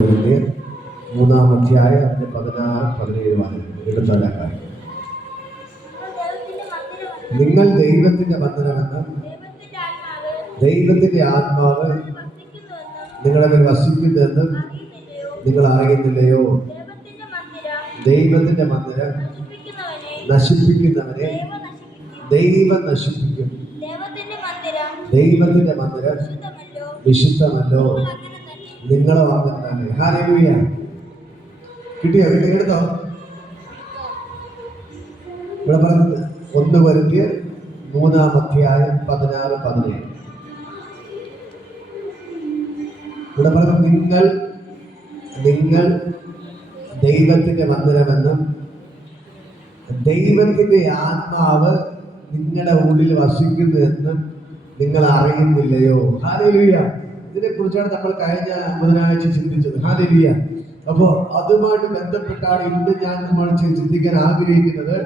മൂന്നാം അധ്യായം 16-17 എടുത്താലായി. നിങ്ങൾ ദൈവത്തിന്റെ മന്ദിരമെന്ന് ദൈവത്തിന്റെ ആത്മാവ് നിങ്ങളെ മേൽ വസിക്കുന്നുവെന്ന് നിങ്ങൾ അറിയുന്നില്ലയോ? ദൈവത്തിന്റെ മന്ദിരം നശിപ്പിക്കുന്നവനെ ദൈവം നശിപ്പിക്കും. ദൈവത്തിന്റെ മന്ദിരം വിശുദ്ധമല്ലോ. നിങ്ങളോ അങ്ങനെ. ഹല്ലേലൂയ. കിട്ടിയോ? എടുത്തോ? ഇവിടെ പറഞ്ഞത് 1 കൊരിന്ത്യർ 3-ാം അധ്യായം 16-17. ഇവിടെ പറഞ്ഞത് നിങ്ങൾ ദൈവത്തിന്റെ മന്ദിരമെന്നും ദൈവത്തിന്റെ ആത്മാവ് നിങ്ങളുടെ ഉള്ളിൽ വസിക്കുന്നു എന്നും നിങ്ങൾ അറിയുന്നില്ലയോ? ഹല്ലേലൂയ. ഇതിനെ കുറിച്ചാണ് നമ്മൾ കഴിഞ്ഞ ബുധനാഴ്ച ചിന്തിച്ചത്. ഹല്ലേലൂയ. അപ്പോൾ അതുമായിട്ട് ബന്ധപ്പെട്ടാണ് ഇന്ന് നമ്മൾ ചിന്തിക്കാൻ ആഗ്രഹിക്കുന്നത്.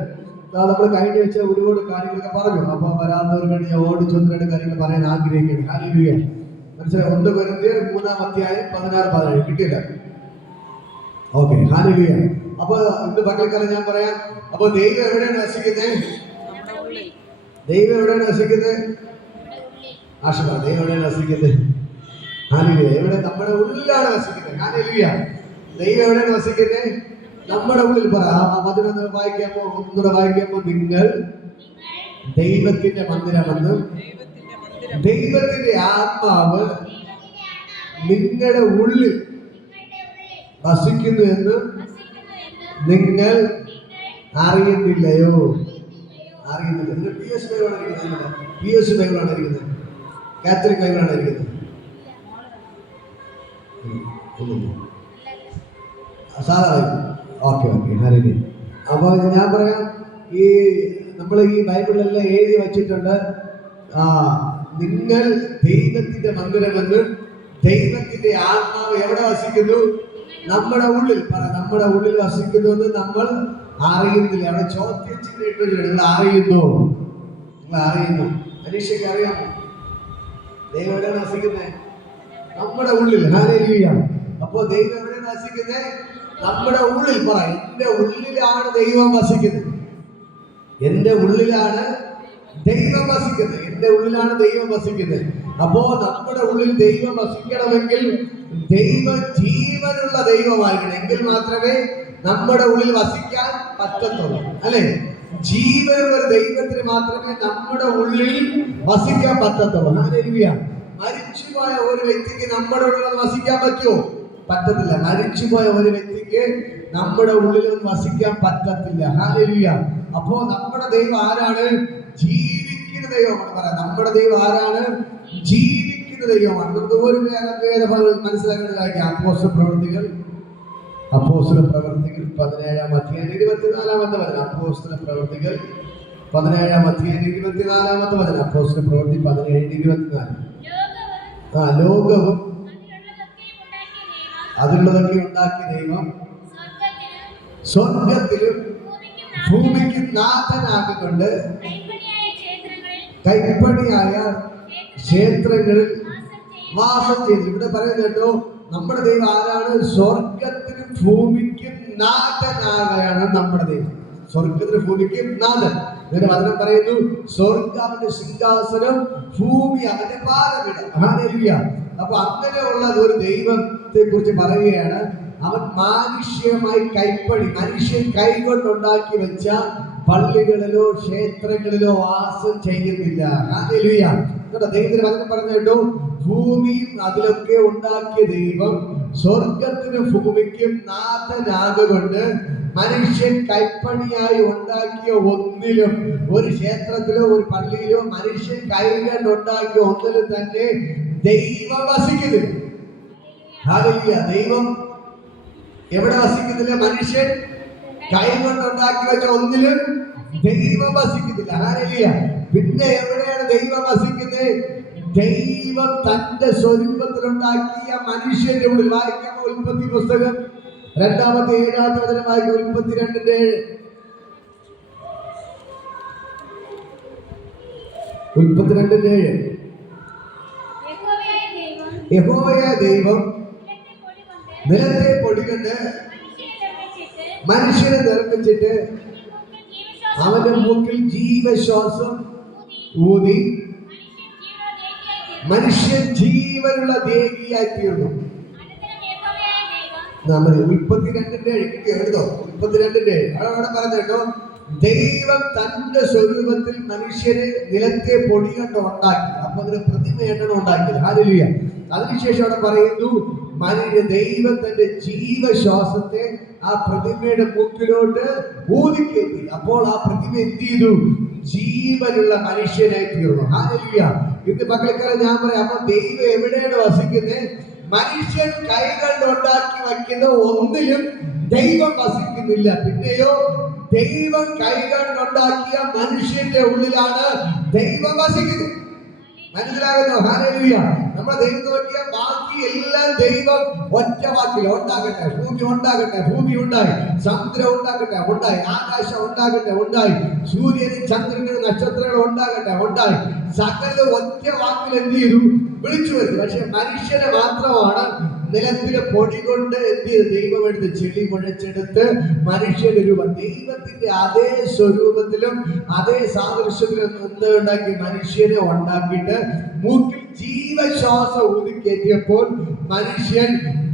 നമ്മൾ കഴിഞ്ഞ വെച്ച ഒരുപാട് കാര്യങ്ങളൊക്കെ പറഞ്ഞു. അപ്പോൾ വരാത്തവർക്ക് വേണ്ടി ഞാൻ ഓടിച്ചൊന്നിട്ട് കാര്യങ്ങൾ പറയാൻ ആഗ്രഹിക്കുകയാണ്. ഹല്ലേലൂയ. മനസ്സിലായി? 1 കൊരിന്ത്യർ 3-ാം അധ്യായം 16-17 കിട്ടിയില്ല? ഓക്കെ. ഹല്ലേലൂയ. അപ്പൊ ഇന്ന് പകൽക്കാലം ഞാൻ പറയാം. അപ്പൊ ദൈവം എവിടെയാണ് വസിക്കുന്നത്? ദൈവം എവിടെയാണ് വസിക്കുന്നത്? ആശുപ ദൈവം എവിടെയാണ് വസിക്കുന്നത്? ഹല്ലേലൂയ. എവിടെ? നമ്മുടെ ഉള്ളിലാണ് വസിക്കുന്നത്. ഹല്ലേലൂയ. ദൈവം എവിടെയാണ് വസിക്കുന്നത്? നമ്മുടെ ഉള്ളിൽ. പറ. ഒന്നുകൂടെ വായിക്കുമ്പോ നിങ്ങൾ ദൈവത്തിന്റെ മന്ദിരമെന്നും ദൈവത്തിന്റെ ആത്മാവ് നിങ്ങളുടെ ഉള്ളിൽ വസിക്കുന്നു എന്ന് നിങ്ങൾ അറിയുന്നില്ലയോ? അറിയുന്നില്ല. PS ബൈബിളാണ് ഇരിക്കുന്നത്. PS ബൈബിളാണ് ഇരിക്കുന്നത്. കാത്തലിക് ബൈബിളാണ് ഇരിക്കുന്നത്. സാധാ ബൈബിൾ. ഓക്കെ. ഹല്ലേലൂയ. അപ്പോൾ ഞാൻ പറയാം, ഈ നമ്മൾ ഈ ബൈബിളിലെല്ലാം എഴുതി വച്ചിട്ടുണ്ട്. നിങ്ങൾ ദൈവത്തിന്റെ മന്ദിരമെന്ന് ദൈവത്തിന്റെ ആത്മാവ് എവിടെ വസിക്കുന്നു? നമ്മുടെ ഉള്ളിൽ. പറ. നമ്മുടെ ഉള്ളിൽ വസിക്കുന്നു എന്ന് നമ്മൾ അറിയുന്നില്ല. അവിടെ ചോദ്യം ചിഹ്നം. നിങ്ങൾ അറിയുന്നു. നിങ്ങൾ അറിയുന്നു. മനുഷ്യക്ക് അറിയാമോ ദൈവം എവിടെയാണ് വസിക്കുന്നത്? നമ്മുടെ ഉള്ളിൽ. ഹല്ലേലൂയ. അപ്പോ ദൈവം എവിടെയാണ് വസിക്കുന്നത്? നമ്മുടെ ഉള്ളിൽ. പറ. എന്റെ ഉള്ളിലാണ് ദൈവം വസിക്കുന്നത്. എന്റെ ഉള്ളിലാണ് ദൈവം വസിക്കുന്നത്. എന്റെ ഉള്ളിലാണ് ദൈവം വസിക്കുന്നത്. അപ്പോ നമ്മുടെ ഉള്ളിൽ ദൈവം വസിക്കണമെങ്കിൽ ദൈവ ജീവനുള്ള ദൈവമായിരിക്കണം. എങ്കിൽ മാത്രമേ നമ്മുടെ ഉള്ളിൽ വസിക്കാൻ പറ്റത്തുള്ളൂ. അല്ലെ? ജീവനുള്ള ഒരു ദൈവത്തിന് മാത്രമേ നമ്മുടെ ഉള്ളിൽ വസിക്കാൻ പറ്റത്തുള്ളൂ. ഹല്ലേലൂയ. മരിച്ചുപോയ ഒരു വ്യക്തിക്ക് നമ്മുടെ ഉള്ളിൽ വസിക്കാൻ പറ്റുമോ? പറ്റത്തില്ല. മരിച്ചുപോയ ഒരു വ്യക്തിക്ക് നമ്മുടെ ഉള്ളിൽ വസിക്കാൻ പറ്റത്തില്ല. ഹല്ലേലൂയ. അപ്പോ നമ്മുടെ ദൈവം ആരാണ്? ജീവിക്കുന്ന ദൈവമാണ്. പറയാം. നമ്മുടെ ദൈവം ആരാണ്? ജീവിക്കുന്ന ദൈവമാണ്. നമുക്ക് ഒരു മനസ്സിലാക്കേണ്ട കാര്യം അപ്പോസ്തല പ്രവൃത്തികൾ 17-ാം അധ്യായം 24-ാമത്തെ വചനം. അപ്പോസ്തല പ്രവൃത്തികൾ 17-ാം അധ്യായം 24-ാമത്തെ വചനം. അപ്പോസ്തല പ്രവൃത്തി 17-24. ലോകവും അതിലുള്ളതൊക്കെ ഉണ്ടാക്കിയ ദൈവം സ്വർഗത്തിലും ഭൂമിക്കും നാഥനാക്കിക്കൊണ്ട് കൈപ്പണിയായ ക്ഷേത്രങ്ങളിൽ വാസം ചെയ്തു. ഇവിടെ പറയുന്നത് കേട്ടോ, നമ്മുടെ ദൈവം ആരാണ്? സ്വർഗത്തിനും ഭൂമിക്കും നാഥനാകയാണ് നമ്മുടെ ദൈവം. സ്വർഗത്തിനും ഭൂമിക്കും നാഥൻ. ഇതിന്റെ വചനം പറയുന്നു, സ്വർഗം അവന്റെ സിംഹാസനം, ഭൂമി അവന്റെ പാദപീഠം. ഹല്ലേലൂയ. അപ്പൊ അങ്ങനെയുള്ള ഒരു ദൈവത്തെ കുറിച്ച് പറയുകയാണ്. അവൻ മാനുഷ്യമായി കൈപ്പണി, മനുഷ്യൻ കൈകൊണ്ടുണ്ടാക്കി വെച്ച പള്ളികളിലോ ക്ഷേത്രങ്ങളിലോ വാസം ചെയ്യുന്നില്ല. ഹല്ലേലൂയ. ദൈവത്തിന് വചനം പറഞ്ഞു കേട്ടോ, ഭൂമിയും അതിലൊക്കെ ഉണ്ടാക്കിയ ദൈവം സ്വർഗത്തിനും ഭൂമിക്കും നാഥനാകൊണ്ട് മനുഷ്യൻ കൈപ്പണിയായി ഉണ്ടാക്കിയ ഒന്നിലും, ഒരു ക്ഷേത്രത്തിലോ ഒരു പള്ളിയിലോ മനുഷ്യൻ കൈകൊണ്ടുണ്ടാക്കിയ ഒന്നിലും തന്നെ ദൈവം വസിക്കുന്നില്ല. ഹല്ലേലൂയ. ദൈവം എവിടെ വസിക്കുന്നില്ല? മനുഷ്യൻ കൈകൊണ്ടുണ്ടാക്കി വെച്ച ഒന്നിലും ദൈവം വസിക്കുന്നില്ല. ഹല്ലേലൂയ. പിന്നെ എവിടെയാണ് ദൈവം വസിക്കുന്നത്? ദൈവം തന്റെ സ്വരൂപത്തിലുണ്ടാക്കിയ മനുഷ്യന്റെ ഉള്ളിൽ. വായിക്കാമോ? ഉൽപ്പത്തി പുസ്തകം 2-ാമത്തെ 7-ാമത്തെ വചനം വായിക്കും. ഉൽപ്പത്തി 2-ന്റെ 7. യഹോവയായ ദൈവം നിലത്തെ പൊടി കൊണ്ട് മനുഷ്യനെ നിർമ്മിച്ചിട്ട് അവന്റെ മൂക്കിൽ ജീവശ്വാസം ഊതി മനുഷ്യൻ ജീവനുള്ള ദേഹിയായി തീർന്നു. നമ്മൾ 32 എഴുതോ, 32 അവിടെ പറഞ്ഞു കേട്ടോ, ദൈവം തന്റെ സ്വരൂപത്തിൽ മനുഷ്യരെ നിലത്തെ പൊടി കൊണ്ട് ഉണ്ടാക്കി. അപ്പൊ അതിന് പ്രതിമയായിട്ടാണ് ഉണ്ടാക്കിയത്. ഹല്ലേലൂയ. അതിനുശേഷം അവിടെ പറയുന്നു, ദൈവം തന്റെ ജീവശ്വാസത്തെ ആ പ്രതിമയുടെ മൂക്കിലോട്ട് ഊതിക്കേറ്റി. അപ്പോൾ ആ പ്രതിമ എന്ത് ചെയ്തു? ജീവനുള്ള മനുഷ്യനായി തീർന്നു. ഹല്ലേലൂയ. ഇന്ന് മക്കൾക്കാരെ ഞാൻ പറയാം, അപ്പൊ ദൈവം എവിടെയാണ് വസിക്കുന്നത്? മനുഷ്യൻ കൈകൾ ഉണ്ടാക്കി വയ്ക്കുന്ന ഒന്നിലും ദൈവം വസിക്കുന്നില്ല. പിന്നെയോ ദൈവം കൈകൾ ഉണ്ടാക്കിയ മനുഷ്യന്റെ ഉള്ളിലാണ് ദൈവം വസിക്കുന്നത്. മനസ്സിലാകുന്നു? ഹല്ലേലൂയ. നമ്മുടെ ദൈവം നോക്കിയ ബാക്കി എല്ലാം ദൈവം ഒറ്റ വാക്കിൽ ഉണ്ടാകട്ടെ, ഭൂമി ഉണ്ടാകട്ടെ, ഭൂമി ഉണ്ടായി. സമുദ്രം ഉണ്ടാകട്ടെ, ഉണ്ടായി. ആകാശം ഉണ്ടാകട്ടെ, ഉണ്ടായി. സൂര്യനും ചന്ദ്രനും നക്ഷത്രങ്ങളും ഉണ്ടാകട്ടെ, ഉണ്ടായി. സകല ഒറ്റ വാക്കിൽ എന്ത് ചെയ്തു? വിളിച്ചു വരുത്തി. പക്ഷെ മനുഷ്യനെ മാത്രമാണ് നിലത്തിലെ പൊടി കൊണ്ട് എന്ത് ചെയ്ത്? ദൈവം എടുത്ത് ചെളി കുഴച്ചെടുത്ത് മനുഷ്യന്റെ രൂപം ദൈവത്തിന്റെ അതേ സ്വരൂപത്തിലും അതേ സാദൃശ്യത്തിലും ഉണ്ടാക്കി മനുഷ്യനെ ഉണ്ടാക്കിയിട്ട് മൂക്കിൽ ജീവശ്വാസം ഊതിക്കേറ്റിയപ്പോൾ മനുഷ്യൻ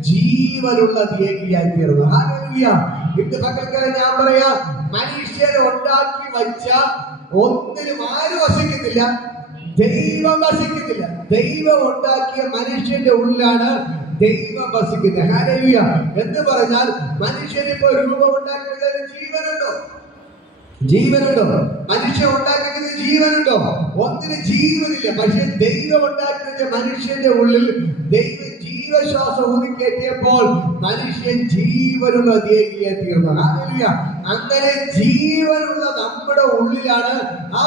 ജീവനുള്ള ദേഹിയായി തീർന്നു. ഹല്ലേലൂയ. ഇന്ന് പകൽക്കാലം ഞാൻ പറയാ, മനുഷ്യനെ ഉണ്ടാക്കി വച്ച ഒന്നിനും ആരും വസിക്കുന്നില്ല, ദൈവം വസിക്കുന്നില്ല. ദൈവം ഉണ്ടാക്കിയ മനുഷ്യന്റെ ഉള്ളിലാണ് ദൈവം വസിക്കുന്നത്. ഹല്ലേലൂയ. എന്ന് പറഞ്ഞാൽ മനുഷ്യനിപ്പോ രൂപം ഉണ്ടാക്കിയത് ജീവനുണ്ടോ? ജീവനുണ്ടോ? മനുഷ്യൻ ഉണ്ടാക്കുന്നത് ജീവനുണ്ടോ? ഒന്നിന് ജീവനില്ല. പക്ഷെ ദൈവം ഉണ്ടാക്കിയ മനുഷ്യന്റെ ഉള്ളിൽ ദൈവം ജീവശ്വാസം ഊതിക്കേറ്റിയപ്പോൾ മനുഷ്യൻ ജീവനുള്ള ദേഹിയായി തീർന്നു. ഹല്ലേലൂയ. അങ്ങനെ ജീവനുള്ള നമ്മുടെ ഉള്ളിലാണ്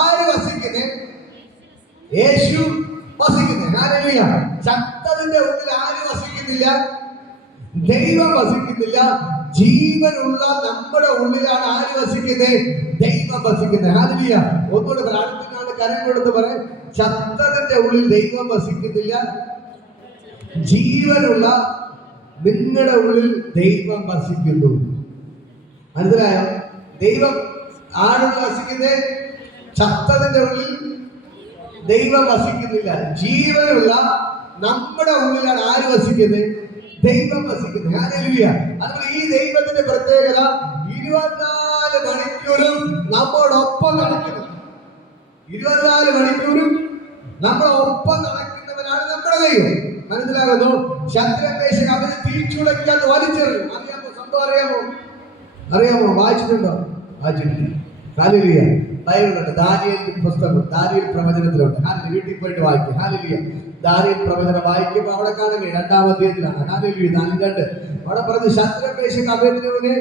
ആര് വസിക്കുന്നത്? യേശു വസിക്കുന്നത്. ഹല്ലേലൂയ. ചത്തതിന്റെ ഉള്ളിൽ ആര് വസിക്കുന്നില്ല? ദൈവം വസിക്കുന്നില്ല. ജീവനുള്ള നമ്മുടെ ഉള്ളിലാണ് ആര് വസിക്കുന്നത്? ദൈവം വസിക്കുന്നത്. ഹല്ലേലൂയ. ഒന്നുകൂടെ പ്രാർത്ഥനയാണ്, കരം കൊടുത്ത് പറയാം, ചത്തതിന്റെ ഉള്ളിൽ ദൈവം വസിക്കുന്നില്ല, ജീവനുള്ള നിങ്ങളുടെ ഉള്ളിൽ ദൈവം വസിക്കുന്നു. മനസ്സിലായോ? ദൈവം ആരോട് വസിക്കുന്നത്? ചത്തതിന്റെ ഉള്ളിൽ ദൈവം വസിക്കുന്നില്ല. ജീവനുള്ള നമ്മുടെ ഉള്ളിലാണ് ആര് വസിക്കുന്നത്? ദൈവം വസിക്കുന്നത്. ഹല്ലേലൂയ. അതുപോലെ ഈ ദൈവത്തിന്റെ പ്രത്യേകത 24 മണിക്കൂറും നമ്മോടൊപ്പം നടക്കുന്നു. 24 മണിക്കൂറും നമ്മളൊപ്പം നടക്കുന്നവനാണ് നമ്മുടെ ദൈവം. മനസ്സിലാകുന്നു? ശത്രുപേക്ഷക അവന് തിരിച്ചുടയ്ക്കാതെ വലിച്ചെറിയും. അറിയാമോ? സംഭവം അറിയാമോ? വായിച്ചിട്ടുണ്ടോ? വായിച്ചിട്ടില്ല. ഹല്ലേലൂയ. ബൈബിളുണ്ട്, ദാനിയേൽ പുസ്തകം, ദാനിയേൽ പ്രവചനത്തിലുണ്ട്. ഹല്ലേലൂയ. വീട്ടിൽ പോയിട്ട് വായിക്കും. ഹല്ലേലൂയ. ദാനിയേൽ പ്രവചനം വായിക്കുമ്പോൾ അവിടെ കാണുകയാണ് 2-ാം അധ്യായത്തിലാണ്. ഹല്ലേലൂയ. 4:2 അവിടെ പറഞ്ഞ് ശത്രുപേക്ഷക അബേദ്നെഗോവിനെ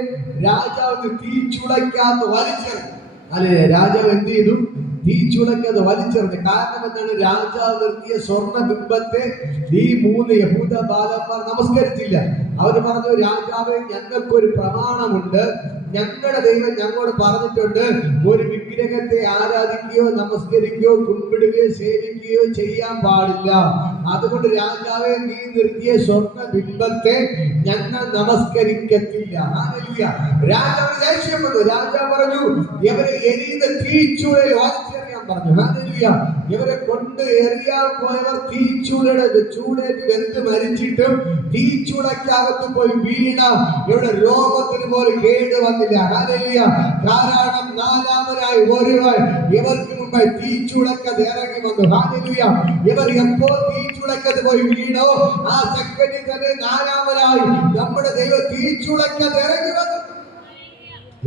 രാജാവ് തീച്ചുളയ്ക്കാതെ വലിച്ചെറിഞ്ഞു. ഹല്ലേലൂയ. രാജാവ് എന്ത് ചെയ്തു? തീച്ചുളയ്ക്കാതെ വലിച്ചെറിഞ്ഞു. കാരണം എന്താണ്? രാജാവ് നിർത്തിയ സ്വർണ്ണ ബിംബത്തെ ഈ 3 യഹൂദ ബാലന്മാർ നമസ്കരിച്ചില്ല. അവര് പറഞ്ഞു, രാജാവേ, ഞങ്ങൾക്കൊരു പ്രമാണമുണ്ട്, ഞങ്ങളുടെ ദൈവം ഞങ്ങളോട് പറഞ്ഞിട്ടുണ്ട്, ഒരു വിഗ്രഹത്തെ ആരാധിക്കുകയോ നമസ്കരിക്കുകയോ കുമ്പിടുകയോ സേവിക്കുകയോ ചെയ്യാൻ പാടില്ല. അതുകൊണ്ട് രാജാവെ, നീ നിർത്തിയ സ്വർണ്ണ ബിംബത്തെ ഞങ്ങൾ നമസ്കരിക്കത്തില്ല. ഹല്ലേലൂയ. രാജാവ് ദേഷ്യപ്പെട്ടു. രാജാവ് പറഞ്ഞു, ഇവരെ എരിയുന്ന തീച്ചൂളയിൽ വലിച്ചെറിയാൻ പറഞ്ഞു. ഹല്ലേലൂയ. ഇവരെ കൊണ്ട് എറിയാൻ പോയവർ തീച്ചൂളയുടെ ചൂടേറ്റ് വെന്ത് മരിച്ചിട്ടും തീച്ചൂളക്കകത്ത് പോയി വീണ ഇവിടെ രോഗത്തിന് പോലും കേട് വന്നില്ല. ഹല്ലേലൂയ. കാരണം 4-മനായി ഒരുവൻ ഇവർക്ക് മുമ്പ് തീച്ചൂളക്കത് ഇറങ്ങി വന്നു. ഹല്ലേലൂയ. ഇവർ എപ്പോൾ തീച്ചൂളക്കത് പോയി വീണോ ആ സെക്കൻഡിൽ തന്നെ 4-മനായി നമ്മുടെ ദൈവം തീച്ചൂളക്കത് ഇറങ്ങി വന്നു.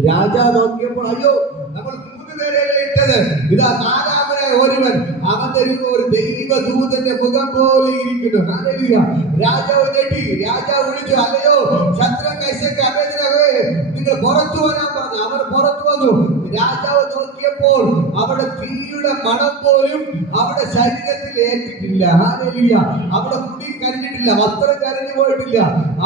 രാജാവ് നോക്കിയപ്പോൾ, അയ്യോ, നമ്മൾ 3 പേരെയല്ലേ ഇട്ടത്, ഇതാ 4-മനായ ഒരുവൻ, അവന്റെ ഒരു ദൈവദൂതന്റെ മുഖം പോലെ ഇരിക്കുന്നു. ഹല്ലേലൂയ. രാജാവ് ഞെട്ടി. രാജാവ് വിളിച്ചു, അല്ലയോ ശദ്രക്ക്, മേശക്ക്, അബേദ്നെഗോവേ, നിങ്ങൾ പുറത്തു വരാൻ പറഞ്ഞു. അവർ പുറത്തു വന്നു. രാജാവ് നോക്കിയപ്പോൾ അവിടെ തീയുടെ മണം പോലും അവിടെ ശരീരത്തിൽ ഏറ്റിട്ടില്ല. ഹല്ലേലൂയ. അവിടെ മുടി കരിഞ്ഞിട്ടില്ല, വസ്ത്രം കരിഞ്ഞു പോയിട്ടില്ല,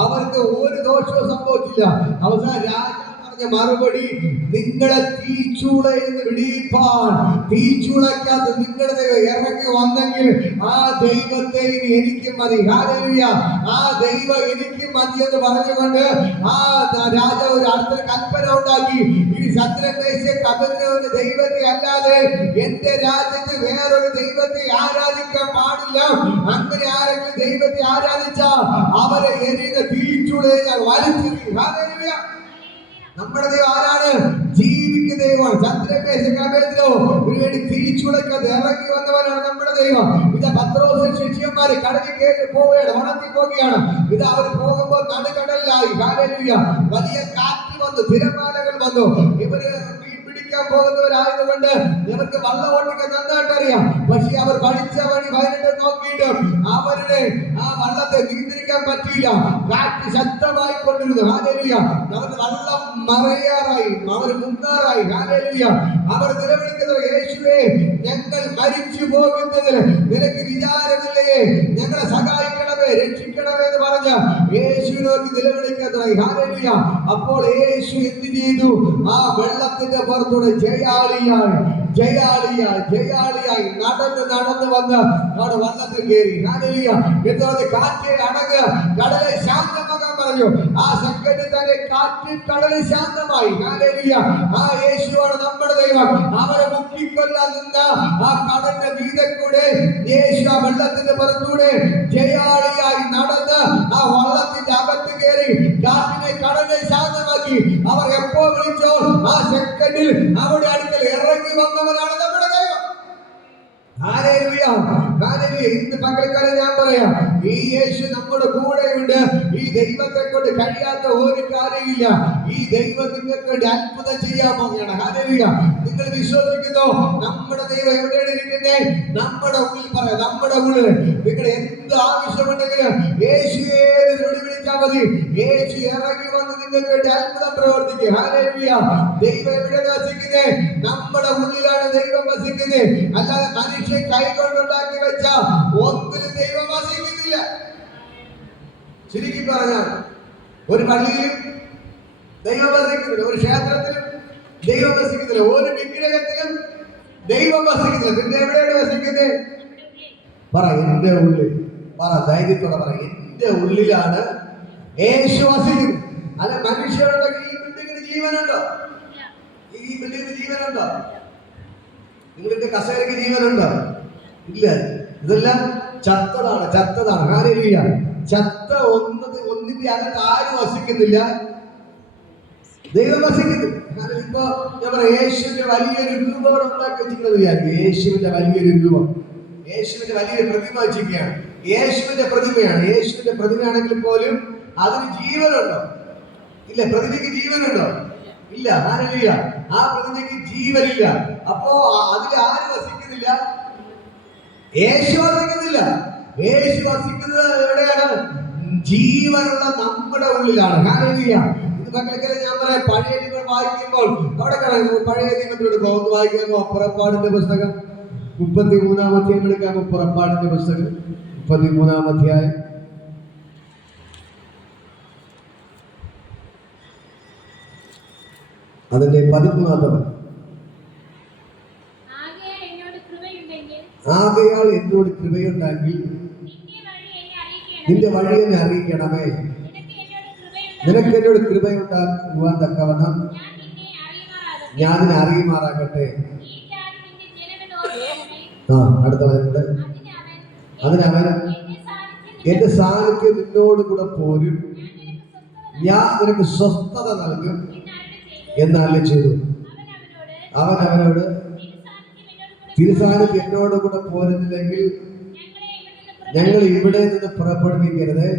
അവർക്ക് ഒരു ദോഷവും സംഭവിച്ചില്ല. അവസാനം രാജാവ് പറഞ്ഞ മറുപടി, നിങ്ങളെ തീച്ചൂളയിൽ നിന്ന് വിടിയിപ്പാൻ തീച്ചൂളയ്ക്കകത്ത് നിങ്ങളുടെ ദൈവം ഇറങ്ങി വന്നെങ്കിൽ ആ ദൈവത്തെ ഇനി എനിക്ക് മതി. ഹല്ലേലൂയ. ആ ദൈവം എനിക്ക് മതി എന്ന് പറഞ്ഞുകൊണ്ട് ആ രാജാവ് ഒരു അടുത്ത കൽപ്പന ഉണ്ടാക്കി. ഇനി ശദ്രക് മേശക് അബേദ്നെഗോവിന്റെ ദൈവത്തെ അല്ലാതെ എന്റെ രാജ്യത്ത് വേറൊരു ദൈവത്തെ ആരാധിക്കാൻ പാടില്ല. അങ്ങനെ ആരെങ്കിലും ദൈവത്തെ ആരാധിച്ചാൽ അവരെ എരിയുന്ന തീച്ചൂളയെ ഞാൻ വലിച്ചെറിയും. ഹല്ലേലൂയ. നമ്മുടെ ദൈവം ആരാണ്? ജീവിക്കുന്ന ദൈവമാണ്. ശദ്രക് മേശക് അബേദ്നെഗോ വേണ്ടി തീച്ചൂളയ്ക്കകത്ത് ഇറങ്ങി വന്നവരാണ് നമ്മുടെ ദൈവം. ഇത് പത്രോസ് ശിഷ്യന്മാര് കടലിൽ കയറി പോവുകയാണ്, വനത്തിൽ പോവുകയാണ്. ഇത് അവർ പോകുമ്പോൾ നടുക്കടലിലായി. ഹല്ലേലൂയ. വലിയ കാറ്റ് വന്നു, തിരമാലകൾ വന്നു. ഇവര് പിടിക്കാൻ പോകുന്നവരായതുകൊണ്ട് ഇവർക്ക് വള്ളം ഓടിക്കാൻ നന്നായിട്ട് അറിയാം. പക്ഷെ അവർ പഠിച്ച വഴി വയനാട്ട് നോക്കിയിട്ട് അവരുടെ ആ വള്ളത്തെ നിയന്ത്രിക്കാൻ പറ്റിയില്ല. കാറ്റ് ശക്തമായി കൊണ്ടിരുന്നു. ഹല്ലേലൂയ. അവരുടെ വള്ളം മറിയാറായി, അവർ മുങ്ങാറായി. ഹല്ലേലൂയ. അവർ നിലവിളിക്കുന്നത്, യേശുവേ, ഞങ്ങൾ മരിച്ചു പോകുന്നതിൽ നിനക്ക് വിചാരമില്ലയേ, ഞങ്ങളെ സഹായിക്കണമേ, രക്ഷിക്കണമേ എന്ന് പറഞ്ഞ യേശുവിനോട് നിലവിളിക്കുന്നത്. ഹല്ലേലൂയ. അപ്പോൾ യേശു എന്ത് ചെയ്തു? ആ വെള്ളത്തിന്റെ പുറത്തൂടെ ജയാളിയായി നടന്ന് വന്ന് അവിടെ വള്ളത്തിൽ കയറി. ഹല്ലേലൂയ. എന്നിട്ട് കാറ്റ് അടങ്ങ്, കടലെ ശാന്തമാകാൻ പറഞ്ഞു. ആ സെക്കൻഡിൽ തന്നെ കാറ്റ് കടല് ശാന്തമായി. ഹല്ലേലൂയ. ആ യേശുവാണ് നമ്മുടെ ദൈവം. അവരെ മുക്കിക്കൊല്ലാൻ നിന്ന ആ കടലിന്റെ മീതെ കൂടെ യേശു ആ വെള്ളത്തിന്റെ പുറത്തൂടെ ജയാളിയായി നടന്ന് ആ വള്ളത്തിന്റെ അകത്ത് കയറി കാറ്റിനെ കടലിനെ ശാന്തമാക്കി. അവർ എപ്പോ വിളിച്ചോ ആ സെക്കൻഡിൽ അവിടെ അടുക്കൽ ഇറങ്ങി വന്നവരാണ് നമ്മുടെ ദൈവം. ഹല്ലേലൂയ. ഹല്ലേലൂയ. ഇന്ന് പകൽക്കാലം ഞാൻ പറയാം, ഈ യേശു നമ്മുടെ കൂടെയുണ്ട്. ഈ ദൈവത്തെ കൊണ്ട് കഴിയാത്ത ഒരു കാര്യമില്ല. ഈ ദൈവം നിങ്ങൾക്ക് വേണ്ടി അത്ഭുതം ചെയ്യാൻ പോവുകയാണ്. ഹല്ലേലൂയ. നിങ്ങൾ വിശ്വസിക്കുന്നോ? നമ്മുടെ ദൈവം എവിടെയാണ് ഇരിക്കുന്നത്? നമ്മുടെ ഉള്ളിൽ. പറയാം, നമ്മുടെ ഉള്ളിൽ. നിങ്ങൾ എന്ത് ആവശ്യമുണ്ടെങ്കിലും യേശുവേ എന്ന് വിളിച്ചാൽ മതി. യേശു ഇറങ്ങി വന്ന് നിങ്ങൾക്ക് വേണ്ടി അത്ഭുതം പ്രവർത്തിക്കും. ഹല്ലേലൂയ. ദൈവം എവിടെയാണ് വസിക്കുന്നത്? നമ്മുടെ ഉള്ളിലാണ് ദൈവം വസിക്കുന്നത്. അല്ലാതെ മനുഷ്യൻ കൈകൊണ്ടുണ്ടാക്കി വെച്ച ഒന്നിനും ദൈവം വസിക്കുന്നില്ല. ചുരുക്കി പറഞ്ഞാൽ ഒരു പള്ളിയിലും ദൈവം വസിക്കുന്നില്ല, ഒരു ക്ഷേത്രത്തിലും ദൈവം വസിക്കുന്നില്ല, ഒരു വിഗ്രഹത്തിലും ദൈവം വസിക്കുന്നില്ല. പിന്നെ എവിടെയാണ് വസിക്കുന്നത്? പറ, എന്റെ ഉള്ളിൽ. പറ, ധൈര്യത്തോടെ പറ, എന്റെ ഉള്ളിലാണ് യേശു വസിക്കുന്നത്. അല്ല, മനുഷ്യരുണ്ടെങ്കിൽ ഈ ബിൽഡിങ്ങിന് ജീവനുണ്ടോ? ഈ ബിൽഡിങ്ങിന് ജീവനുണ്ടോ? നിങ്ങളുടെ കസേരയ്ക്ക് ജീവനുണ്ടോ? ഇല്ല. ഇതെല്ലാം ചത്തതാണ്. ഹല്ലേലൂയ. ചത്ത ഒന്നിന്റെ അകത്ത് ആരും വസിക്കുന്നില്ല, ദൈവം വസിക്കുന്നു. ഇപ്പൊ ഞാൻ പറയാം, യേശുവിന്റെ വലിയൊരു രൂപം ഉണ്ടാക്കി വെച്ചിരിക്കുന്നത്. യേശുവിന്റെ വലിയൊരു രൂപം, യേശുവിന്റെ വലിയൊരു പ്രതിമ വെച്ചിരിക്കുകയാണ്. യേശുവിന്റെ പ്രതിമയാണ്. യേശുവിന്റെ പ്രതിമയാണെങ്കിൽ പോലും അതിന് ജീവനുണ്ടോ? ഇല്ല. പ്രതിമയ്ക്ക് ജീവനുണ്ടോ? ഇല്ല. ഹല്ലേലൂയ. ആ പ്രതിമയ്ക്ക് ജീവനില്ല. അപ്പോ അതിൽ ആര് വസിക്കുന്നില്ല? യേശു വസിക്കുന്നില്ല. യേശു വസിക്കുന്നത് എവിടെയാണ്? ജീവനുള്ള നമ്മുടെ ഉള്ളിലാണ്. ഹല്ലേലൂയ. ഇത് പകൽക്കാലം ഞാൻ പറയാം, പഴയ നിയമം വായിക്കുമ്പോൾ അവിടെ കാണാം. പഴയ നിയമത്തിലൂടെ പോകുന്നു വായിക്കുമ്പോൾ പുറപ്പാടിന്റെ പുസ്തകം 33-ാം അധ്യായം എടുക്കാമോ? പുറപ്പാടിന്റെ പുസ്തകം 33-ാം അധ്യായം അതിന്റെ 13-ാമത്തെ വചനം. ആകയാൽ എന്നോട് കൃപയുണ്ടെങ്കിൽ നിന്റെ വഴി എന്നെ അറിയിക്കണമേ. നിനക്ക് എന്നോട് കൃപയുണ്ടാകുവാൻ തക്കവണ്ണം ഞാൻ നിന്നെ അറിയുമാറാകട്ടെ. അടുത്ത വചനമുണ്ട്. അതിനവൻ എന്റെ സാന്നിധ്യം നിന്നോട് കൂടെ പോരും, ഞാൻ നിനക്ക് സ്വസ്ഥത നൽകും എന്നല്ല ചെയ്തു. അവൻ അവനോട്, തിരുസാന്നിധ്യം എന്നോട് കൂടെ പോരുന്നില്ലെങ്കിൽ ഞങ്ങൾ ഇവിടെ നിന്ന് പുറപ്പെടുവിക്കരുത്.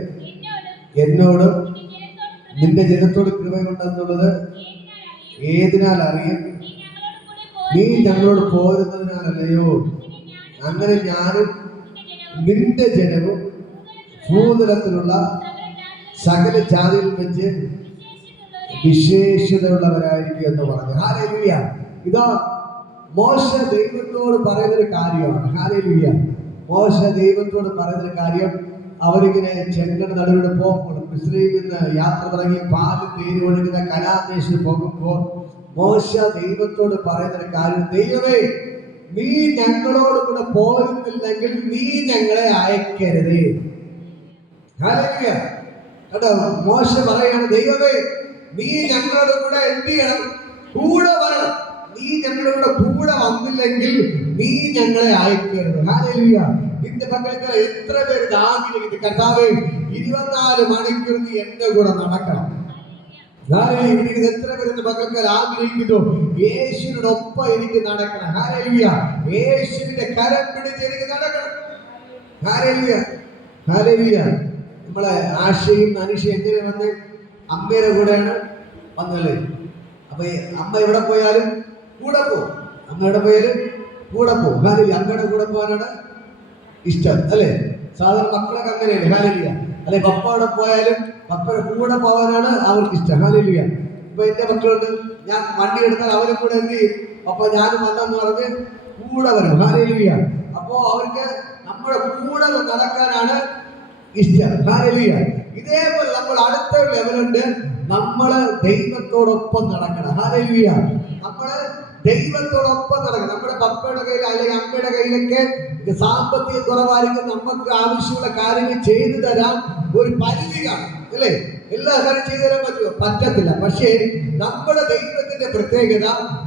എന്നോട് നിന്റെ ജനത്തോട് കൃപയുണ്ടെന്നുള്ളത് ഏതിനാൽ അറിയും? നീ ഞങ്ങളോട് പോരുന്നതിനാലല്ലയോ? അങ്ങനെ ഞാനും നിന്റെ ജനവും ഭൂതലത്തിലുള്ള സകല ജാതിയിൽ വെച്ച് വിശേഷതയുള്ളവരായിരിക്കും എന്ന് പറഞ്ഞു. ഹല്ലേലൂയ. ഇതാ മോശ ദൈവത്തോട് പറയുന്നൊരു കാര്യമാണ്. ഹല്ലേലൂയ. മോശ ദൈവത്തോട് പറയുന്നൊരു കാര്യം, അവരിങ്ങനെ ചെങ്കട നടുവിലൂടെ പോകുമ്പോൾ മിസ്രയീമിൽ നിന്ന് യാത്ര തുടങ്ങി പാലും തേനും ഒഴുകുന്ന കനാൻദേശത്ത് പോകുമ്പോൾ മോശ ദൈവത്തോട് പറയുന്ന കാര്യം, ദൈവമേ, നീ ഞങ്ങളോട് കൂടെ പോരുന്നില്ലെങ്കിൽ നീ ഞങ്ങളെ അയക്കരുത്. ഹല്ലേലൂയ. കേട്ടോ, മോശ പറയാണ്, ദൈവമേ, നീ ഞങ്ങളുടെ കൂടെ എന്ത് ചെയ്യണം? കൂടെ വരണം. നീ ഞങ്ങളുടെ കൂടെ വന്നില്ലെങ്കിൽ നീ ഞങ്ങളെ അയക്കരുത്. ഹല്ലേലൂയ. ഇന്ന് പകൽക്കാലം എത്ര പേര് ആഗ്രഹിക്കുന്നു, കർത്താവേ, 24 മണിക്കൂർ നീ എന്റെ കൂടെ നടക്കണം. എത്ര പേര് പകൽക്കാലം ആഗ്രഹിക്കുന്നു, യേശുവിനോടൊപ്പം എനിക്ക് നടക്കണം. ഹല്ലേലൂയ. യേശുവിന്റെ കരം പിടിച്ച് എനിക്ക് നടക്കണം. ഹല്ലേലൂയ. ഹല്ലേലൂയ. നമ്മളെ ആശയും മനുഷ്യ എങ്ങനെ വന്ന് അമ്മയുടെ കൂടെയാണ് വന്നല്ലേ. അപ്പൊ അമ്മ എവിടെ പോയാലും കൂടെ പോകും, അമ്മ എവിടെ പോയാലും കൂടെ പോകും. ഹല്ലേലൂയ. അമ്മയുടെ കൂടെ പോകാനാണ് ഇഷ്ടം അല്ലേ? സാധാരണ മക്കളൊക്കെ അങ്ങനെയല്ലേ? ഹല്ലേലൂയ. അല്ലെ, പപ്പയുടെ പോയാലും പപ്പയുടെ കൂടെ പോകാനാണ് അവർക്ക് ഇഷ്ടം. ഹല്ലേലൂയ. ഇപ്പൊ എന്റെ മക്കളുണ്ട്, ഞാൻ വണ്ടി എടുത്താൽ അവരും കൂടെ എന്ത് ചെയ്യും? പപ്പ ഞാനും വന്നെന്ന് പറഞ്ഞ് കൂടെ വരും. ഹല്ലേലൂയ. അപ്പോ അവർക്ക് നമ്മുടെ കൂടെ നടക്കാനാണ് ഇഷ്ടം. ഹല്ലേലൂയ. ഇതേപോലെ നമ്മൾ അടുത്ത ലെവലുണ്ട്, നമ്മള് ദൈവത്തോടൊപ്പം നടക്കണം. ഹല്ലേലൂയ. നമ്മള് ദൈവത്തോടൊപ്പം നടക്കണം. നമ്മുടെ പപ്പയുടെ കയ്യിൽ അല്ലെങ്കിൽ അമ്മയുടെ കയ്യിലൊക്കെ സാമ്പത്തിക കുറവായിരിക്കും, നമുക്ക് ആവശ്യമുള്ള കാര്യങ്ങൾ ചെയ്തു തരാൻ ഒരു പരിധി കാണും അല്ലേ? എല്ലാ കാര്യം ചെയ്തു തരാൻ പറ്റുമോ? പറ്റത്തില്ല. പക്ഷേ നമ്മുടെ ദൈവത്തിന്റെ പ്രത്യേകത,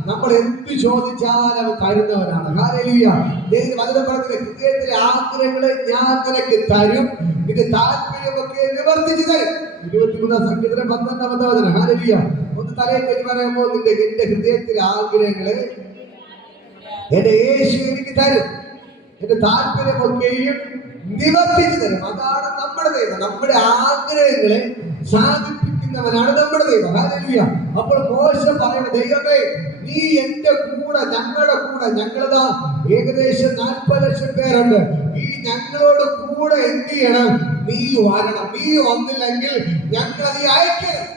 നമ്മൾ എന്ത് ചോദിച്ചാലും അവൻ തരുന്നവനാണ്. ഹല്ലേലൂയ. ദൈവം അതിനെ പറഞ്ഞില്ല, ഹൃദയത്തിലെ ആഗ്രഹങ്ങളെ ഞാൻ നിനക്ക് തരും, നിന്റെ താല്പര്യമൊക്കെ നിവർത്തിച്ചു തരും. 23 സങ്കീർത്തനം 12 വചനം. ഹല്ലേലൂയ. ഒന്ന് തലയിൽ കെട്ടി പറയുമ്പോൾ, എന്റെ ഹൃദയത്തിലെ ആഗ്രഹങ്ങളെ എന്റെ യേശു എനിക്ക് തരും, എന്റെ താല്പര്യമൊക്കെയും നിവർത്തിച്ചു തരും. അതാണ് നമ്മുടെ ദൈവം. നമ്മുടെ ആഗ്രഹങ്ങളെ സാധിപ്പിക്കുന്നവനാണ് നമ്മുടെ ദൈവം. ഹല്ലേലൂയ. അപ്പോൾ മോശ പറയുന്നത്, ദൈവമേ, നീ എന്റെ കൂടെ, ഞങ്ങളുടെ കൂടെ, ഞങ്ങളതാ ഏകദേശം 40 ലക്ഷം പേരുണ്ട്, ഈ ഞങ്ങളോട് കൂടെ എന്ത് ചെയ്യണം? നീ വരണം. നീ വന്നില്ലെങ്കിൽ ഞങ്ങളെ നീ അയക്കണം.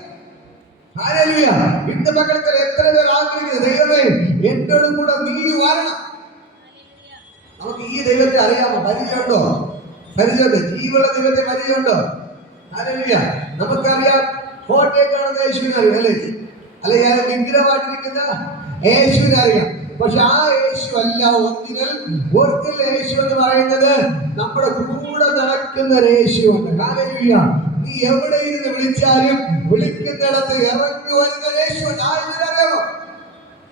ഹല്ലേലൂയ. ഇന്ന് പകൽക്കാലം എത്ര പേർ ആഗ്രഹിക്കുന്നത്, ദൈവമേ, എന്നോട് കൂടെ നീ വരണം. നമുക്ക് ഈ ദൈവത്തെ അറിയാമോ? പരിചയമുണ്ടോ? പരിചയമുണ്ട്. ജീവനുള്ള ദൈവത്തെ പരിചയമുണ്ടോ? ഹല്ലേലൂയ. നമുക്കറിയാം, ഫോട്ടോയെ കാണുന്ന യേശുവിനെ അറിയാം അല്ലേ? അല്ലെ, ഞാൻ വിഗ്രഹമായിട്ടിരിക്കുന്ന യേശുവിനെ അറിയാം. പക്ഷെ ആ യേശു അല്ല ഒറിജിനൽ യേശു എന്ന് പറയുന്നത് നമ്മുടെ കൂടെ നടക്കുന്ന യേശുവാണ്. ഹല്ലേലൂയ. നീ എവിടെ ഇരുന്ന് വിളിച്ചാലും വിളിക്കുന്നിടത്ത് ഇറങ്ങി വരുന്ന യേശുവാണ്. ആ യേശുവിനെ അറിയാമോ?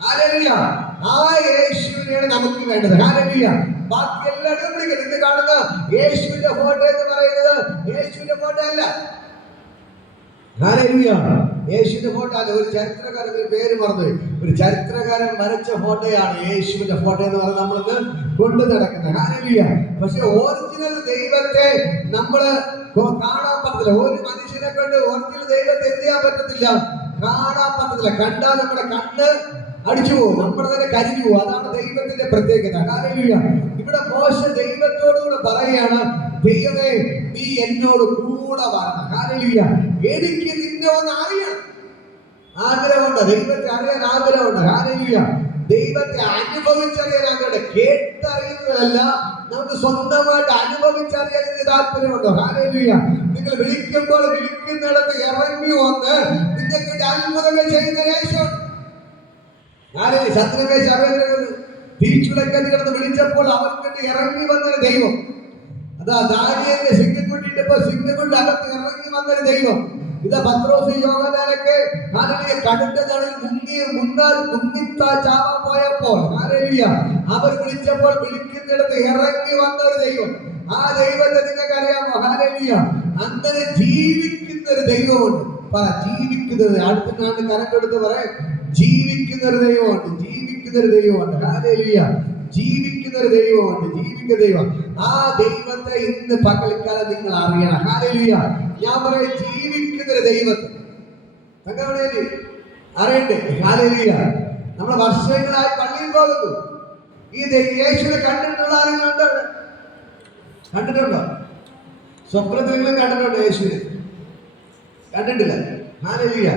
ഹല്ലേലൂയ. ആ യേശുവിനെയാണ് നമുക്ക് വേണ്ടത്. ഹല്ലേലൂയ. ബാക്കി എല്ലാവരും വിളിക്കുന്നത്. ഇന്ന് കാണുന്ന യേശുവിന്റെ ഫോട്ടോ എന്ന് പറയുന്നത് യേശുവിന്റെ ഫോട്ടോ അല്ല. ഹല്ലേലൂയ. യേശുവിന്റെ ഫോട്ടോ അല്ല. ഒരു ചരിത്രകാരന്റെ പേര് മറന്നു, ഒരു ചരിത്രകാരൻ വരച്ച ഫോട്ടോയാണ് യേശുവിന്റെ ഫോട്ടോ എന്ന് പറഞ്ഞ് നമ്മളിന്ന് കൊണ്ടു നടക്കുന്നത്. ഹല്ലേലൂയ. പക്ഷെ ഒറിജിനൽ ദൈവത്തെ നമ്മള് കാണാൻ പറ്റത്തില്ല. ഒരു മനുഷ്യനെ കൊണ്ട് ഒറിജിനൽ ദൈവത്തെ എന്ത് ചെയ്യാൻ പറ്റത്തില്ല? കാണാൻ പറ്റത്തില്ല. കണ്ടാൽ നമ്മുടെ കണ്ണ് അടിച്ചു പോകും, നമ്മുടെ തന്നെ കരിഞ്ഞു പോകും. അതാണ് ദൈവത്തിന്റെ പ്രത്യേകത. ഹല്ലേലൂയ. ഇവിടെ മോശ ദൈവത്തോടുകൂടെ പറയുകയാണ്, ദൈവമേ, നീ എന്നോട് കൂടെ വരണം. ഹല്ലേലൂയ. എനിക്ക് നിന്നെ ഒന്ന് അറിയണം. ആഗ്രഹമുണ്ട്, ദൈവത്തെ അറിയാൻ ആഗ്രഹമുണ്ട്. ഹല്ലേലൂയ. ദൈവത്തെ അനുഭവിച്ചറിയാൻ ആഗ്രഹമുണ്ട്. കേട്ടറിയുന്നതല്ല, നമുക്ക് സ്വന്തമായിട്ട് അനുഭവിച്ചറിയാൻ താല്പര്യമുണ്ടോ? ഹല്ലേലൂയ. നിങ്ങൾ വിളിക്കുമ്പോൾ വിളിക്കുന്നിടത്ത് ഇറങ്ങി വന്ന് നിങ്ങൾക്ക് അത്ഭുതങ്ങൾ ചെയ്യുന്ന യേശുണ്ട്. ശത്രുവേശ തീച്ചുളക്കത്ത് കിടന്ന് വിളിച്ചപ്പോൾ അവർക്ക് ഇറങ്ങി വന്നൊരു ദൈവം. അതാ ദാനിയേലിനെ സിംഹക്കുട്ടിയിട്ടപ്പോ സിംഹക്കുട്ടി അകത്ത് ഇറങ്ങി വന്നൊരു ദൈവം. ഇതാ പത്രോസ് യോഹന്നാനൊക്കെ കടലിൽ ചാവാൻ പോയപ്പോൾ അവർ വിളിച്ചപ്പോൾ വിളിക്കുന്നിടത്ത് ഇറങ്ങി വന്നൊരു ദൈവം. ആ ദൈവത്തെ നിങ്ങൾക്ക് അറിയാമോ? ഹല്ലേലൂയ. അങ്ങനെ ജീവിക്കുന്ന ഒരു ദൈവമുണ്ട്. ജീവിക്കുന്നത് അടുത്ത കരക്കെടുത്ത് പറയാം, ജീവിക്കുന്ന ഒരു ദൈവമുണ്ട്. ജീവിക്കുന്ന ഒരു ദൈവമുണ്ട്. ഹല്ലേലൂയ. ജീവിക്കുന്ന ഒരു ദൈവമുണ്ട്. ജീവിക്കുന്ന ദൈവം. ആ ദൈവത്തെ ഇന്ന് പകൽക്കാലം നിങ്ങൾ അറിയണം. ഹല്ലേലൂയ. ഞാൻ പറയാം, ജീവിക്കുന്ന ഒരു ദൈവത്തെ അറിയണ്ടേ? ഹല്ലേലൂയ. നമ്മൾ വർഷങ്ങളായി പള്ളിയിൽ പോകുന്നു. ഈ യേശുവിനെ കണ്ടിട്ടുള്ള ആരെങ്കിലും കണ്ടിട്ടുണ്ടോ? സ്വപ്നത്തിലെങ്കിലും കണ്ടിട്ടുണ്ടോ? യേശുവിനെ കണ്ടിട്ടില്ല. ഹല്ലേലൂയ.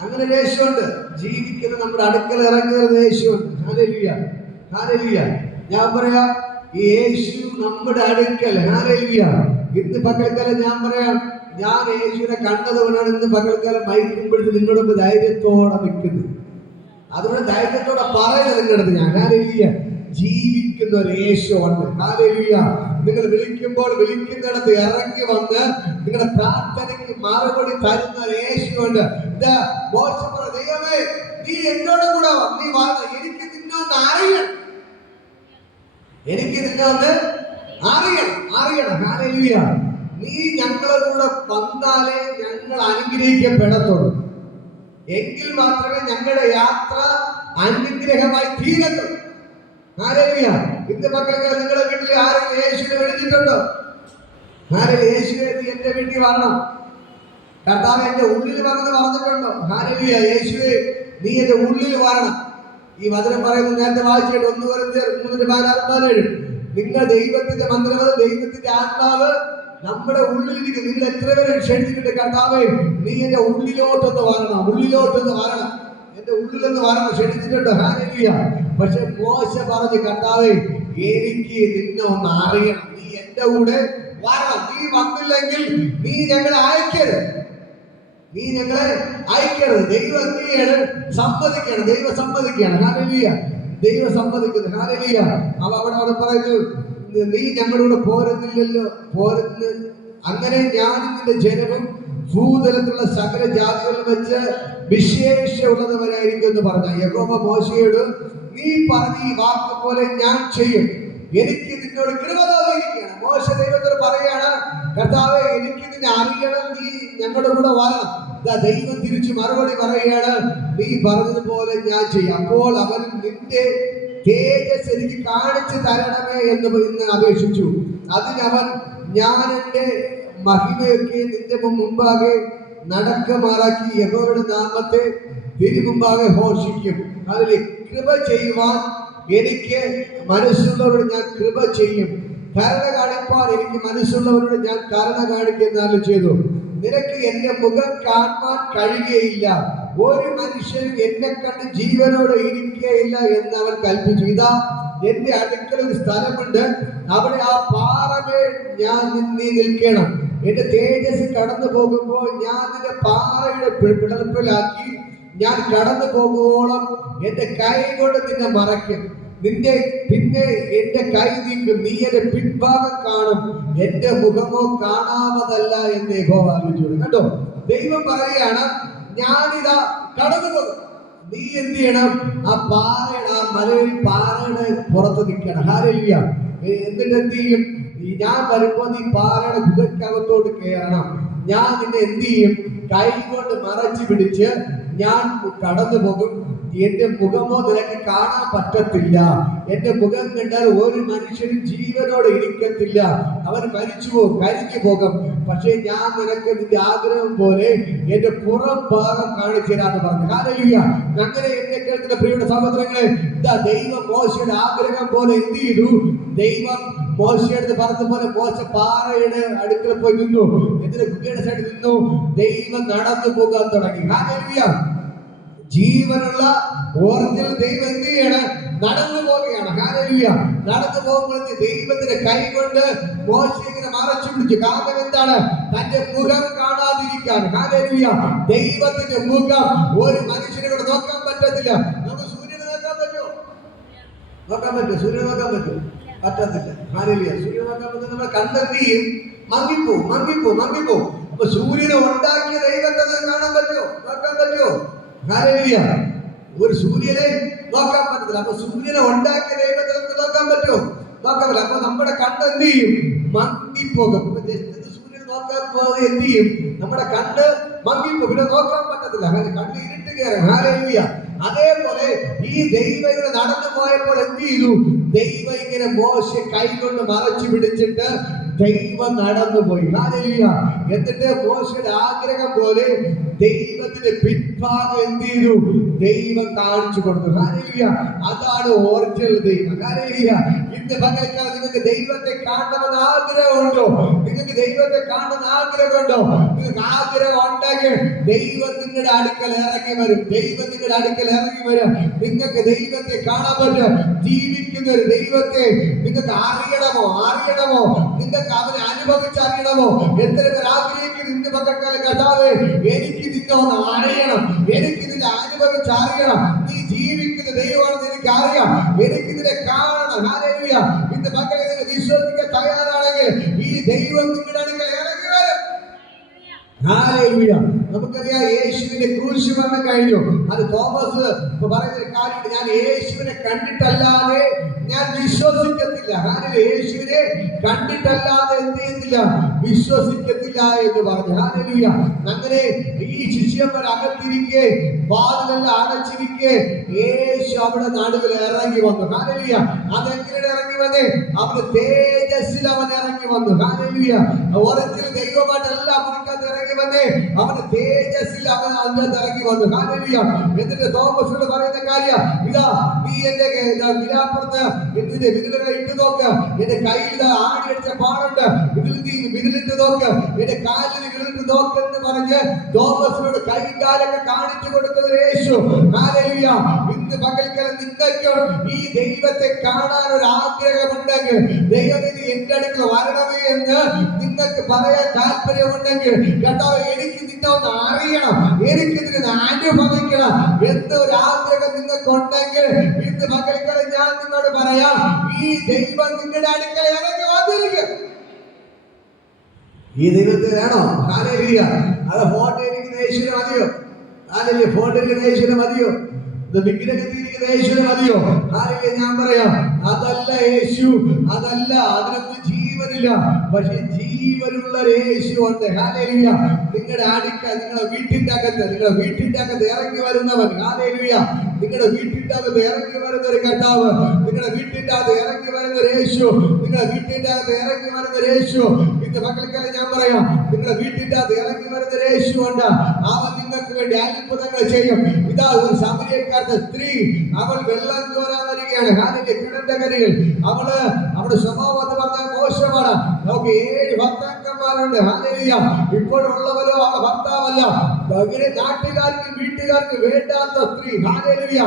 അങ്ങനെ യേശുണ്ട്. ജീവിക്കുന്ന നമ്മുടെ അടുക്കൽ ഇറങ്ങി വരുന്ന യേശുണ്ട്. ഹല്ലേലൂയ. ഹല്ലേലൂയ. ഞാൻ പറയാം, ഈ യേശു നമ്മുടെ അടുക്കൽ, ഹല്ലേലൂയ, ഇന്ന് പകൽക്കാലം ഞാൻ പറയാം, ഞാൻ യേശുവിനെ കണ്ടതുകൊണ്ടാണ് ഇന്ന് പകൽക്കാലം മയക്കുമ്പോഴത്തെ നിങ്ങളുടെ മുമ്പ് ധൈര്യത്തോടെ നിൽക്കുന്നത്. അതുകൊണ്ട് ധൈര്യത്തോടെ പറയുന്നത് നിങ്ങളുടെ ഞാൻ ഹല്ലേലൂയ, ജീവിക്കുന്ന ഒരു യേശു ഉണ്ട്. ഹല്ലേലൂയ. നിങ്ങൾ വിളിക്കുമ്പോൾ വിളിക്കുന്നിടത്ത് ഇറങ്ങി വന്ന് നിങ്ങളുടെ പ്രാർത്ഥനയ്ക്ക് മറുപടി തരുന്ന ഒരു യേശു ഉണ്ട്. ദൈവമേ, നീ എന്നോട് കൂടെ നീ വന്ന് എനിക്ക് നിന്നെ ഒന്ന് അറിയണം, എനിക്ക് നിന്നെ ഒന്ന് അറിയണം. ഹല്ലേലൂയ. നീ ഞങ്ങളുടെ കൂടെ വന്നാലേ ഞങ്ങൾ അനുഗ്രഹിക്കപ്പെടത്തുള്ളൂ. എങ്കിൽ മാത്രമേ ഞങ്ങളുടെ യാത്ര അനുഗ്രഹമായി തീരത്തുള്ളൂ. ഹല്ലേലൂയ. ഇന്ന് മക്കൾക്ക് നിങ്ങളുടെ വീട്ടിൽ ആരെങ്കിലും യേശുവിനെ വിളിച്ചിട്ടുണ്ടോ? ആരെങ്കിലും യേശുവെ നീ എന്റെ വീട്ടിൽ വരണം, കർത്താവ് എന്റെ ഉള്ളിൽ വന്നെന്ന് പറഞ്ഞിട്ടുണ്ടോ? ഹല്ലേലൂയ. യേശുവെ നീ എന്റെ ഉള്ളിൽ വരണം. ഈ വചനം പറയുന്നത് നേരത്തെ വായിച്ചിട്ട് 1 കൊരിന്ത്യർ 3:16-17. നിങ്ങൾ ദൈവത്തിന്റെ മന്ദിരം, ദൈവത്തിന്റെ ആത്മാവ് നമ്മുടെ ഉള്ളിലിരിക്കും. നിങ്ങൾ എത്ര പേരെ ക്ഷണിച്ചിട്ടുണ്ട്, കർത്താവേ നീ എന്റെ ഉള്ളിലോട്ടൊന്ന് വരണം, എന്റെ ഉള്ളിലൊന്ന് വരണം, ക്ഷണിച്ചിട്ടുണ്ട്. ഹല്ലേലൂയ. പക്ഷെ മോശ പറഞ്ഞു, കർത്താവേ എനിക്ക് നിന്നെ ഒന്ന് അറിയണം, നീ എന്റെ കൂടെ വരണം. നീ വന്നില്ലെങ്കിൽ നീ ഞങ്ങളെ അയക്കരുത്. ദൈവം എന്തിയാണ് സമ്മതിക്കണം, ദൈവം സമ്മതിക്കുകയാണ്. ഹല്ലേലൂയ. ദൈവം സമ്മതിക്കുന്നു. ഹല്ലേലൂയ. അവിടെ പറയുന്നു, നീ ഞങ്ങളുടെ പോരുന്നില്ലല്ലോ, അങ്ങനെ ഞാനും നിന്റെ ജനവും ഭൂതലത്തിലുള്ള സകല ജാതികളിൽ വെച്ച് വിശേഷമുള്ളവരായിരിക്കും എന്ന് പറഞ്ഞ യഹോവ മോശയോട്, നീ പറഞ്ഞ ഈ വാക്ക് പോലെ ഞാൻ ചെയ്യും, എനിക്ക് നിന്നോട് കൃപ തോന്നിയിരിക്കുകയാണ്. മോശ ദൈവത്തോട് പറയാണ്, കർത്താവേ എനിക്ക് നിന്നെ അറിയണം, നീ ഞങ്ങളുടെ കൂടെ വരണം. ദൈവം തിരിച്ചു മറുപടി പറയുകയാണ്, നീ പറഞ്ഞതുപോലെ ഞാൻ ചെയ്യും. അപ്പോൾ അവൻ നിന്റെ തേജസ് എനിക്ക് കാണിച്ചു തരണമേ എന്ന് ഇന്ന് അപേക്ഷിച്ചു. അതിനവൻ, ഞാൻ എന്റെ മഹിമയൊക്കെ നിന്റെ മുമ്പാകെ നടക്കമാറാക്കി യഹോവയുടെ നാമത്തെ തിരുമുമ്പാകെ ഘോഷിക്കും. അതിൽ കൃപ ചെയ്യുവാൻ എനിക്ക് മനസ്സുള്ളവരോട് ഞാൻ കൃപ ചെയ്യും, കരുണ കാണിപ്പാൻ എനിക്ക് മനസ്സുള്ളവരോട് ഞാൻ കരുണ കാണിക്കുന്നതാലും ചെയ്തു. നിനക്ക് എന്റെ മുഖം കാണാൻ കഴിയുകയില്ല, ഒരു മനുഷ്യനും എന്നെ കണ്ട് ജീവനോടെ ഇരിക്കുകയില്ല എന്ന് അവൻ കൽപ്പിച്ചു. ഇതാ എന്റെ അടുക്കൽ ഒരു സ്ഥലമുണ്ട്, അവിടെ ആ പാറമേൽ ഞാൻ നീ നിൽക്കണം. എന്റെ തേജസ് കടന്നു പോകുമ്പോൾ ഞാൻ നിന്റെ പാറയുടെ പിളർപ്പിലാക്കി ഞാൻ കടന്നു പോകുവോളം എന്റെ കൈ കൊണ്ട് നിന്നെ മറയ്ക്കും. പിന്നെ എന്റെ കൈ നീക്കും, നീ എന്റെ പിൻഭാഗം കാണും, എന്റെ മുഖമോ കാണാമതല്ല എന്ന് യഹോവ ആലോചിച്ചു. കണ്ടോ, ദൈവം പറയുകയാണ്, ഞാനിതാ കടന്നു പോകും, നീ എന്ത് ചെയ്യണം? ആ മലയിൽ പാറയുടെ പുറത്ത് നിൽക്കണം. ഹല്ലേലൂയ. എന്നിട്ട് എന്ത് ചെയ്യും? ഞാൻ വരുമ്പോൾ നീ പാറയുടെ ഗുഹയ്ക്കകത്തോട്ട് കയറണം. ഞാൻ നിന്നെ എന്ത് ചെയ്യും? കൈ കൊണ്ട് മറച്ചു പിടിച്ച് ഞാൻ കടന്നു പോകും. എന്റെ മുഖമോ നിനക്ക് കാണാൻ പറ്റത്തില്ല. എന്റെ മുഖം കണ്ടാൽ ഒരു മനുഷ്യനും ജീവനോടെ ഇരിക്കത്തില്ല, അവൻ മരിച്ചു പോകും, കരിഞ്ഞു പോകും. പക്ഷേ ഞാൻ നിനക്ക് നിന്റെ ആഗ്രഹം പോലെ എന്റെ പുറം ഭാഗം കാണിച്ചു തരാന്ന് പറഞ്ഞു. ഹല്ലേലൂയ. അങ്ങനെ എന്നെ കേൾക്കുന്ന പ്രിയപ്പെട്ട സഹോദരങ്ങളെ, ഇതാ ദൈവം മോശയുടെ ആഗ്രഹം പോലെ എന്ത് ചെയ്തു? ദൈവം മോശയുടെ പറഞ്ഞ പോലെ മോശ പാറയുടെ അടുക്കൽ പോയി നിന്നു, എന്നിട്ട് ഗുഹയുടെ സൈഡിൽ നിന്നു. ദൈവം നടന്നു പോകാൻ തുടങ്ങി. ഹല്ലേലൂയ. ജീവനുള്ള ഓർജിനൽ ദൈവം എന്ത് ചെയ്യണം? നടന്നു പോവുകയാണ്. ഹല്ലേലൂയ. നടന്നു പോകുമ്പോൾ ദൈവത്തിന്റെ കൈ കൊണ്ട് മോശയെ ഇങ്ങനെ മറച്ചു പിടിച്ചു. കാരണം എന്താണ്? തന്റെ മുഖം കാണാതിരിക്കാൻ. ഹല്ലേലൂയ. ദൈവത്തിന്റെ മുഖം ഒരു മനുഷ്യനെ കൂടെ നോക്കാൻ പറ്റത്തില്ല. നമുക്ക് സൂര്യനെ നോക്കാൻ പറ്റുമോ? സൂര്യനെ നോക്കാൻ പറ്റുമോ? പറ്റത്തില്ല. ഹല്ലേലൂയ. സൂര്യനെ നോക്കാൻ പറ്റും, നമ്മുടെ കണ്ണെന്തിയും മങ്ങിപ്പോ. അപ്പൊ സൂര്യനെ ഉണ്ടാക്കിയ ദൈവത്തെ കാണാൻ പറ്റുമോ? നോക്കാൻ പറ്റുമോ? ഹല്ലേലൂയ. ഒരു സൂര്യനെ നോക്കാൻ പറ്റത്തില്ല. അപ്പൊ സൂര്യനെ ഉണ്ടാക്കിയ ദൈവത്തെ നോക്കാൻ പറ്റുമോ? നോക്കാൻ പറ്റില്ല. അപ്പൊ നമ്മുടെ കണ്ണ് എന്ത് ചെയ്യും? മങ്ങിപ്പോകും. സൂര്യനെ നോക്കാൻ പോകാതെ എന്ത് ചെയ്യും? നമ്മുടെ കണ്ണ് മങ്ങിപ്പോ, പിന്നെ നോക്കാൻ പറ്റത്തില്ല. കണ്ണ് ഇരുട്ട് കയറും. ഹല്ലേലൂയ. അതേപോലെ ഈ ദൈവം ഇങ്ങനെ നടന്നു പോയപ്പോൾ എന്ത് ചെയ്തു? ദൈവം ഇങ്ങനെ മോശെ കൈകൊണ്ട് മറച്ചു പിടിച്ചിട്ട് ദൈവം നടന്നുപോയി. ഹല്ലേലൂയ. എന്നിട്ട് മോശയുടെ ആഗ്രഹം പോലെ ദൈവത്തിന്റെ പിൻഭാഗം എന്ത് ചെയ്തു? ദൈവം കാണിച്ചു കൊടുത്തു. ഹല്ലേലൂയ. അതാണ് ഒറിജിനൽ ദൈവം. ഹല്ലേലൂയ. ഇന്ന് പകൽക്കാലം നിങ്ങൾക്ക് ദൈവത്തെ കാണണമെന്ന് ആഗ്രഹമുണ്ടോ? നിങ്ങൾക്ക് ദൈവത്തെ കാണുന്ന ആഗ്രഹമുണ്ടോ? നിങ്ങൾക്ക് ആഗ്രഹം ഉണ്ടെങ്കിൽ ദൈവം നിങ്ങളുടെ അടുക്കൽ ഇറങ്ങി വരും. നിങ്ങൾക്ക് ദൈവത്തെ കാണാൻ പറ്റും. ജീവിക്കുന്ന ഒരു ദൈവത്തെ നിങ്ങൾക്ക് അറിയണമോ? നിങ്ങൾക്ക് അവനെ അനുഭവിച്ചറിയണമോ? എത്ര പേർ ആഗ്രഹിക്കുന്നു ഇന്ന് പകൽക്കാലം കർത്താവേ, എനിക്ക് നിന്നെ ഒന്ന് അറിയണം, എനിക്ക് നിന്നെ അനുഭവിച്ചറിയണം. നീ ജീവിക്കുന്ന ദൈവമാണെന്ന് എനിക്ക് അറിയാം, എനിക്ക് നിന്നെ കാണണം. ഹല്ലേലൂയ. ഇന്ന് പകൽ നിങ്ങൾ വിശ്വസിക്കാൻ തയ്യാറാണെങ്കിൽ ഈ ദൈവം നിങ്ങളുടെ അടുക്കൽ ഇറങ്ങി വരും. ഹല്ലേലൂയ. നമുക്കറിയാം യേശുവിന്റെ ക്രൂശ് മരണം കഴിഞ്ഞു. അത് തോമസ് പറയുന്ന കാര്യം, ഞാൻ യേശുവിനെ കണ്ടിട്ടല്ലാതെ ഞാൻ വിശ്വസിക്കത്തില്ല. ഹല്ലേലൂയ. യേശുവിനെ കണ്ടിട്ടല്ലാതെ എന്ത് ചെയ്യുന്നില്ല? വിശ്വസിക്കത്തില്ല എന്ന് പറഞ്ഞു. ഹല്ലേലൂയ. അങ്ങനെ ഈ ശിഷ്യന്മാർ അകത്തിരിക്കെ, വാതിലെല്ലാം അടച്ചിരിക്കെ, യേശു അവിടെ നടുവിൽ ഇറങ്ങി വന്നു. ഹല്ലേലൂയ. അതെങ്ങനെ ഇറങ്ങി വന്നേ? അവന്റെ തേജസ്സിൽ അവൻ ഇറങ്ങി വന്നു. ഹല്ലേലൂയ. ഒരിക്കലും ദൈവമായിട്ടല്ല അവനകത്ത് ഇറങ്ങി വന്നേ, അവന്റെ തേജസ്സിൽ അവൻ അതിനകത്ത് ഇറങ്ങി വന്നു. ഹല്ലേലൂയ. എന്നിട്ട് തോമസിനോട് പറയുന്ന കാര്യം, ഇതാ നീ എന്റെ വിലാപ്പുറത്ത് നിന്റെ വിരലുകളെ ഇട്ട് നോക്ക്, എന്റെ കയ്യിൽ ആണിയടിച്ച പാടുണ്ട്, ഇതിൽ നീ വിരലിട്ട് നോക്ക്, എന്റെ കാലിൽ വിരലിട്ട് നോക്ക് എന്ന് പറഞ്ഞ് തോമസിനോട് കൈകാലൊക്കെ കാണിച്ചു കൊടുത്തത് യേശു. ഹല്ലേലൂയ. ഇന്ന് പകൽക്കാലം നിങ്ങൾക്ക് ഈ ദൈവത്തെ കാണാൻ ഒരു ആഗ്രഹമുണ്ടെങ്കിൽ, ദൈവം ഇത് എന്റെ അടുക്കൽ വരണമേ എന്ന് നിങ്ങൾക്ക് പറയാൻ താല്പര്യമുണ്ടെങ്കിൽ, കർത്താവേ എനിക്ക് നിന്നെ ഒന്ന് അറിയണം, എനിക്ക് നിന്നെ അനുഭവിക്കണം എന്നൊരു ആഗ്രഹം നിങ്ങൾക്ക് ഉണ്ടെങ്കിൽ, ഇന്ന് പകൽക്കാലം ഞാൻ നിങ്ങളോട് പറയാം, ഈ ദൈവം നിങ്ങളുടെ അടുക്കൽ ഇറങ്ങി വന്നിരിക്കും. ഈ ദൈവത്തെ വേണോ? ഹല്ലേലൂയ. അത് ഫോട്ടോയിരിക്കുന്ന യേശുവിനെ മതിയോ? ഹല്ലേലൂയ. ഫോട്ടോയിരിക്കുന്ന യേശുവിനെ മതിയോ? വിഗ്രഹത്തിരിക്കുന്ന യേശുവിനെ മതിയോ? ഹല്ലേലൂയ. ഞാൻ പറയാം, അതല്ല യേശു, അതല്ല, അതിനൊന്നും ജീവനില്ല. പക്ഷെ ജീവനുള്ള യേശു ഉണ്ട്. ഹല്ലേലൂയ. നിങ്ങളുടെ നിങ്ങളുടെ വീട്ടിന്റെ അകത്ത് ഇറങ്ങി വരുന്നവൻ. ഹല്ലേലൂയ. നിങ്ങളുടെ വീട്ടിന്റെ അകത്ത് ഇറങ്ങി വരുന്ന ഒരു കർത്താവ്, നിങ്ങളുടെ വീട്ടിന്റെ അകത്ത് ഇറങ്ങി വരുന്ന ഒരു യേശു, നിങ്ങളുടെ വീട്ടിന്റെ അകത്ത് ഇറങ്ങി വരുന്ന ഒരു യേശു. ഇന്ന് മക്കൾക്കെല്ലാം ഞാൻ പറയാം, നിങ്ങളുടെ വീട്ടിന്റെ അകത്ത് ഇറങ്ങി വരുന്ന ഒരു യേശു ഉണ്ട്. അവൻ നിങ്ങൾക്ക് വേണ്ടി അത്ഭുതങ്ങൾ ചെയ്യും. ഇതാ ഒരു സമരിയക്കാരത്തെ സ്ത്രീ, അവൾ വെള്ളം കോരാൻ വരികയാണ്. ഹല്ലേലൂയ. കിണറിന്റെ കരികിൽ അവളുടെ സ്വഭാവം എന്ന് പറഞ്ഞാൽ മോശമാണ്. നമുക്ക് 7 ഭർത്താക്കന്മാരുണ്ട്. ഹല്ലേലൂയ. ഇപ്പോഴുള്ളവരോ അവളുടെ ഭർത്താവല്ല. അങ്ങനെ നാട്ടുകാർക്ക് വീട്ടുകാർക്ക് വേണ്ടാത്ത സ്ത്രീ. ഹല്ലേലൂയ.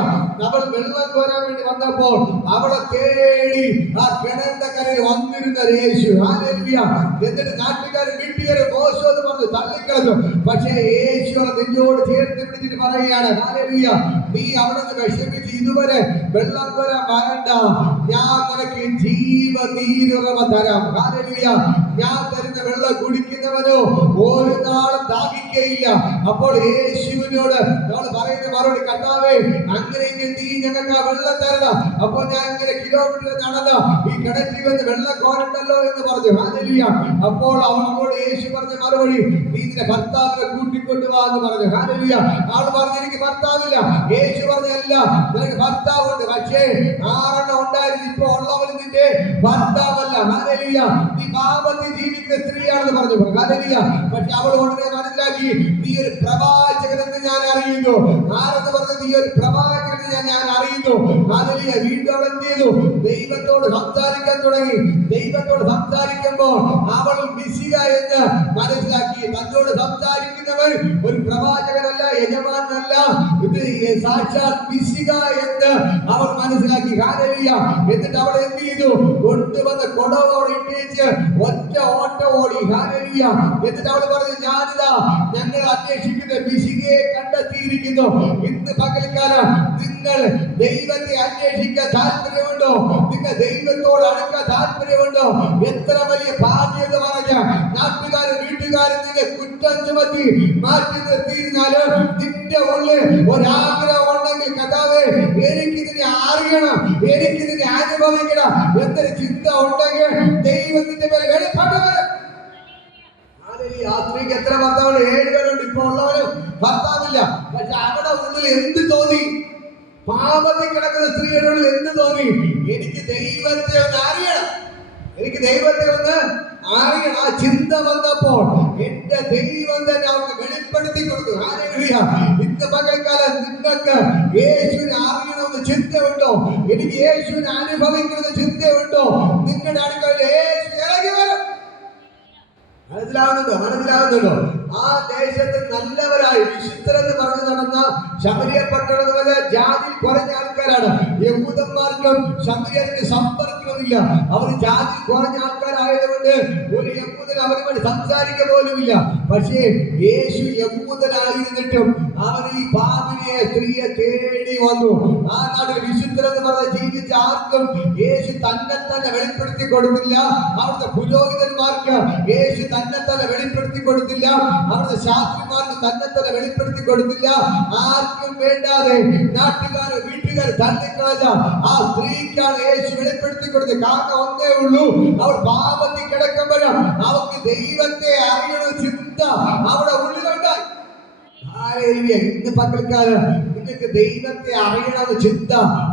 അവൾ വെള്ളം കോരാൻ വേണ്ടി വന്നപ്പോൾ അവളെ തേടി ആ കിണറിന്റെ കരയിൽ വന്നിരുന്ന യേശു. ഹല്ലേലൂയ. എന്നിട്ട് നാട്ടുകാരും വീട്ടുകാരും മോശം എന്ന് പറഞ്ഞ് തള്ളിക്കളഞ്ഞു. പക്ഷേ യേശു അവളെ നെഞ്ചോട് ചേർത്ത് പിടിച്ചിട്ട് പറയുകയാണ്, ഹല്ലേലൂയ, നീ അവിടെ നിന്ന് വിഷമിച്ച് ഇതുവരെ വെള്ളം കോരാൻ വരണ്ട, ഞാൻ നിനക്ക് ജീവനീരുറവ തരാം. ഹല്ലേലൂയ. ഞാൻ തരുന്ന വെള്ളം കുടിക്കുന്നവനോ ഒരു നാളും ദാഹിക്കുകയില്ല. അപ്പോൾ യേശുവിനോട് നമ്മൾ പറയുന്ന മറുപടി, കർത്താവേ, അങ്ങനെയെങ്കിൽ നീ ഞങ്ങൾക്ക് ആ വെള്ളം തരണം. അപ്പോൾ ഞാൻ ഇങ്ങനെ കിലോമീറ്റർ നടന്ന് ഈ കിണറ്റിൽ വന്ന് വെള്ളം കോരണ്ടല്ലോ എന്ന് പറഞ്ഞു. ഹല്ലേലൂയ. അപ്പോൾ അവളോട് യേശു പറഞ്ഞ മറുപടി, നീ നിന്റെ ഭർത്താവിനെ കൂട്ടിക്കൊണ്ടുവാ എന്ന് പറഞ്ഞു. ഹല്ലേലൂയ. അവൾ പറഞ്ഞു, എനിക്ക് ഭർത്താവില്ല. യേശു പറഞ്ഞല്ല, നിനക്ക് ഭർത്താവുണ്ട്, പക്ഷേ 6 ഉണ്ടായിരുന്നു, ഇപ്പൊ ഉള്ളവൻ നിന്റെ ഭർത്താവല്ല. ഹല്ലേലൂയ. നീ പാപത്തിൽ ജീവിക്കുന്ന സ്ത്രീയാണെന്ന് പറഞ്ഞു. ഹല്ലേലൂയ. പക്ഷെ അവൾ ഉടനെ മനസ്സിലാക്കി, നീ ഒരു പ്രവാചകനെന്ന് ഞാൻ അറിയുന്നു. ആരെന്ന് പറഞ്ഞു? നീ ഒരു പ്രവാചകനെന്ന് ഞാൻ അറിയുന്നു. ഹല്ലേലൂയ. വീണ്ടും അവൾ എന്ത് ചെയ്തു? ദൈവത്തോട് സംസാരിക്കാൻ തുടങ്ങി. ദൈവത്തോട് സംസാരിക്കുമ്പോൾ അവൾ മിശിഹ എന്ന് മനസ്സിലാക്കി. തന്നോട് സംസാരിക്കുന്നവൻ ഒരു പ്രവാചകനല്ല, യജമാനല്ല, ഇത് സാക്ഷാൽ മിശിഹ എന്ന് അവൾ മനസ്സിലാക്കി. ഹല്ലേലൂയ. എന്നിട്ട് അവൾ എന്ത് ചെയ്തു? കൊണ്ടുവന്ന കൊടവോട് ഇട്ടേച്ച് ഒറ്റ ഓട്ടം ഓടി. ഹല്ലേലൂയ. എന്നിട്ട് അവൾ പറഞ്ഞു, ഞാനിതാ ഞങ്ങൾ അന്വേഷിക്കുന്ന മിശിഹയെ കണ്ടെത്തിയിരിക്കുന്നു. ഇന്ന് പകൽക്കാലം നിങ്ങൾ ദൈവത്തെ അന്വേഷിക്കാൻ താല്പര്യമുണ്ടോ? നിങ്ങൾ ദൈവത്തോട് അടുക്കാൻ താല്പര്യമുണ്ടോ? എത്ര വലിയ ഭാഗ്യം എന്ന് പറഞ്ഞ നാട്ടുകാരും വീട്ടുകാരും നിന്നെ കുറ്റം ചുമത്തി മാറ്റി നിർത്തിയിരുന്നാലും നിന്റെ ഉള്ളിൽ ഒരാഗ്രഹം ഉണ്ടെങ്കിൽ, കർത്താവേ, എനിക്ക് നിന്നെ അറിയണം, എനിക്ക് നിന്നെ അനുഭവിക്കണം എന്നൊരു ചിന്ത ഉണ്ടെങ്കിൽ ദൈവത്തിന്റെ മേൽ വെളിപ്പാട് വരും. ആ സ്ത്രീക്ക് എത്ര ഭർത്താവുണ്ട്? 7 പേരുണ്ട്. ഇപ്പൊ ഉള്ളവര് ഭർത്താവില്ല. പക്ഷെ അവിടെ ഉള്ളിൽ എന്ത് തോന്നി? പാപത്തിൽ കിടക്കുന്ന സ്ത്രീയുടെ ഉള്ളിൽ എന്ത് തോന്നി? എനിക്ക് ദൈവത്തെ ഒന്ന് അറിയണം, എനിക്ക് ദൈവത്തെ ഒന്ന് അറിയണം. ആ ചിന്ത വന്നപ്പോൾ എന്റെ ദൈവം തന്നെ അവർക്ക് വെളിപ്പെടുത്തി കൊടുത്തു. ഹല്ലേലൂയ. ഇന്ന് പകൽക്കാലം നിങ്ങൾക്ക് യേശുവിനെ അറിയണമെന്ന് ചിന്തയുണ്ടോ? എനിക്ക് യേശുവിനെ അനുഭവിക്കണമെന്ന് ചിന്തയുണ്ടോ? നിങ്ങളുടെ അടുക്കൽ യേശു ഇറങ്ങി വരും. മനസ്സിലാവുന്നുണ്ടോ? ആ ദേശത്ത് നല്ലവരായി വിശുദ്ധരെന്ന് പറഞ്ഞു നടന്ന ശമരിയ പട്ടണത്തിലെ ജാതി കുറഞ്ഞ ആൾക്കാരാണ്. യഹൂദന്മാർക്ക് ആൾക്കാർക്കും ശമരിയർക്ക് സമ്പർക്കമില്ല. അവർ ജാതി കുറഞ്ഞ ആൾക്കാരായതുകൊണ്ട് ഒരു യഹൂദൻ അവരുമായി സംസാരിക്കുക പോലുമില്ല. പക്ഷേ യേശു യഹൂദനായിരുന്നിട്ടും അവർ ഈ പാപിനിയെ സ്ത്രീയെ തേടി വന്നു. ആ നാട്ടിൽ വിശുദ്ധരെന്ന് പറഞ്ഞ ജീവിച്ച ആർക്കും യേശു തന്നെ വെളിപ്പെടുത്തി കൊടുത്തില്ല. അവിടുത്തെ പുരോഹിതന്മാർക്ക് യേശു തന്നെ വെളിപ്പെടുത്തി കൊടുത്തില്ല. അവിടുത്തെ ശാസ്ത്രിമാർക്ക് തന്നെ വെളിപ്പെടുത്തി കൊടുത്തില്ല. ആർക്കും വേണ്ടാതെ നാട്ടുകാർ വീട്ടുകാർ തള്ളിക്കളഞ്ഞ ആ സ്ത്രീക്കാണ് യേശു വെളിപ്പെടുത്തി കൊടുത്തത്. കാരണം ഒന്നേ ഉള്ളൂ, അവൾ പാപത്തിൽ കിടക്കുമ്പോഴും അവർക്ക് ദൈവത്തെ അറിയണ ചിന്ത അവിടെ ഉള്ളിലുണ്ടായി. ഇന്ന് പകൽക്കാലം നിങ്ങൾക്ക് ദൈവത്തെ അറിയണമെന്ന് ചിന്ത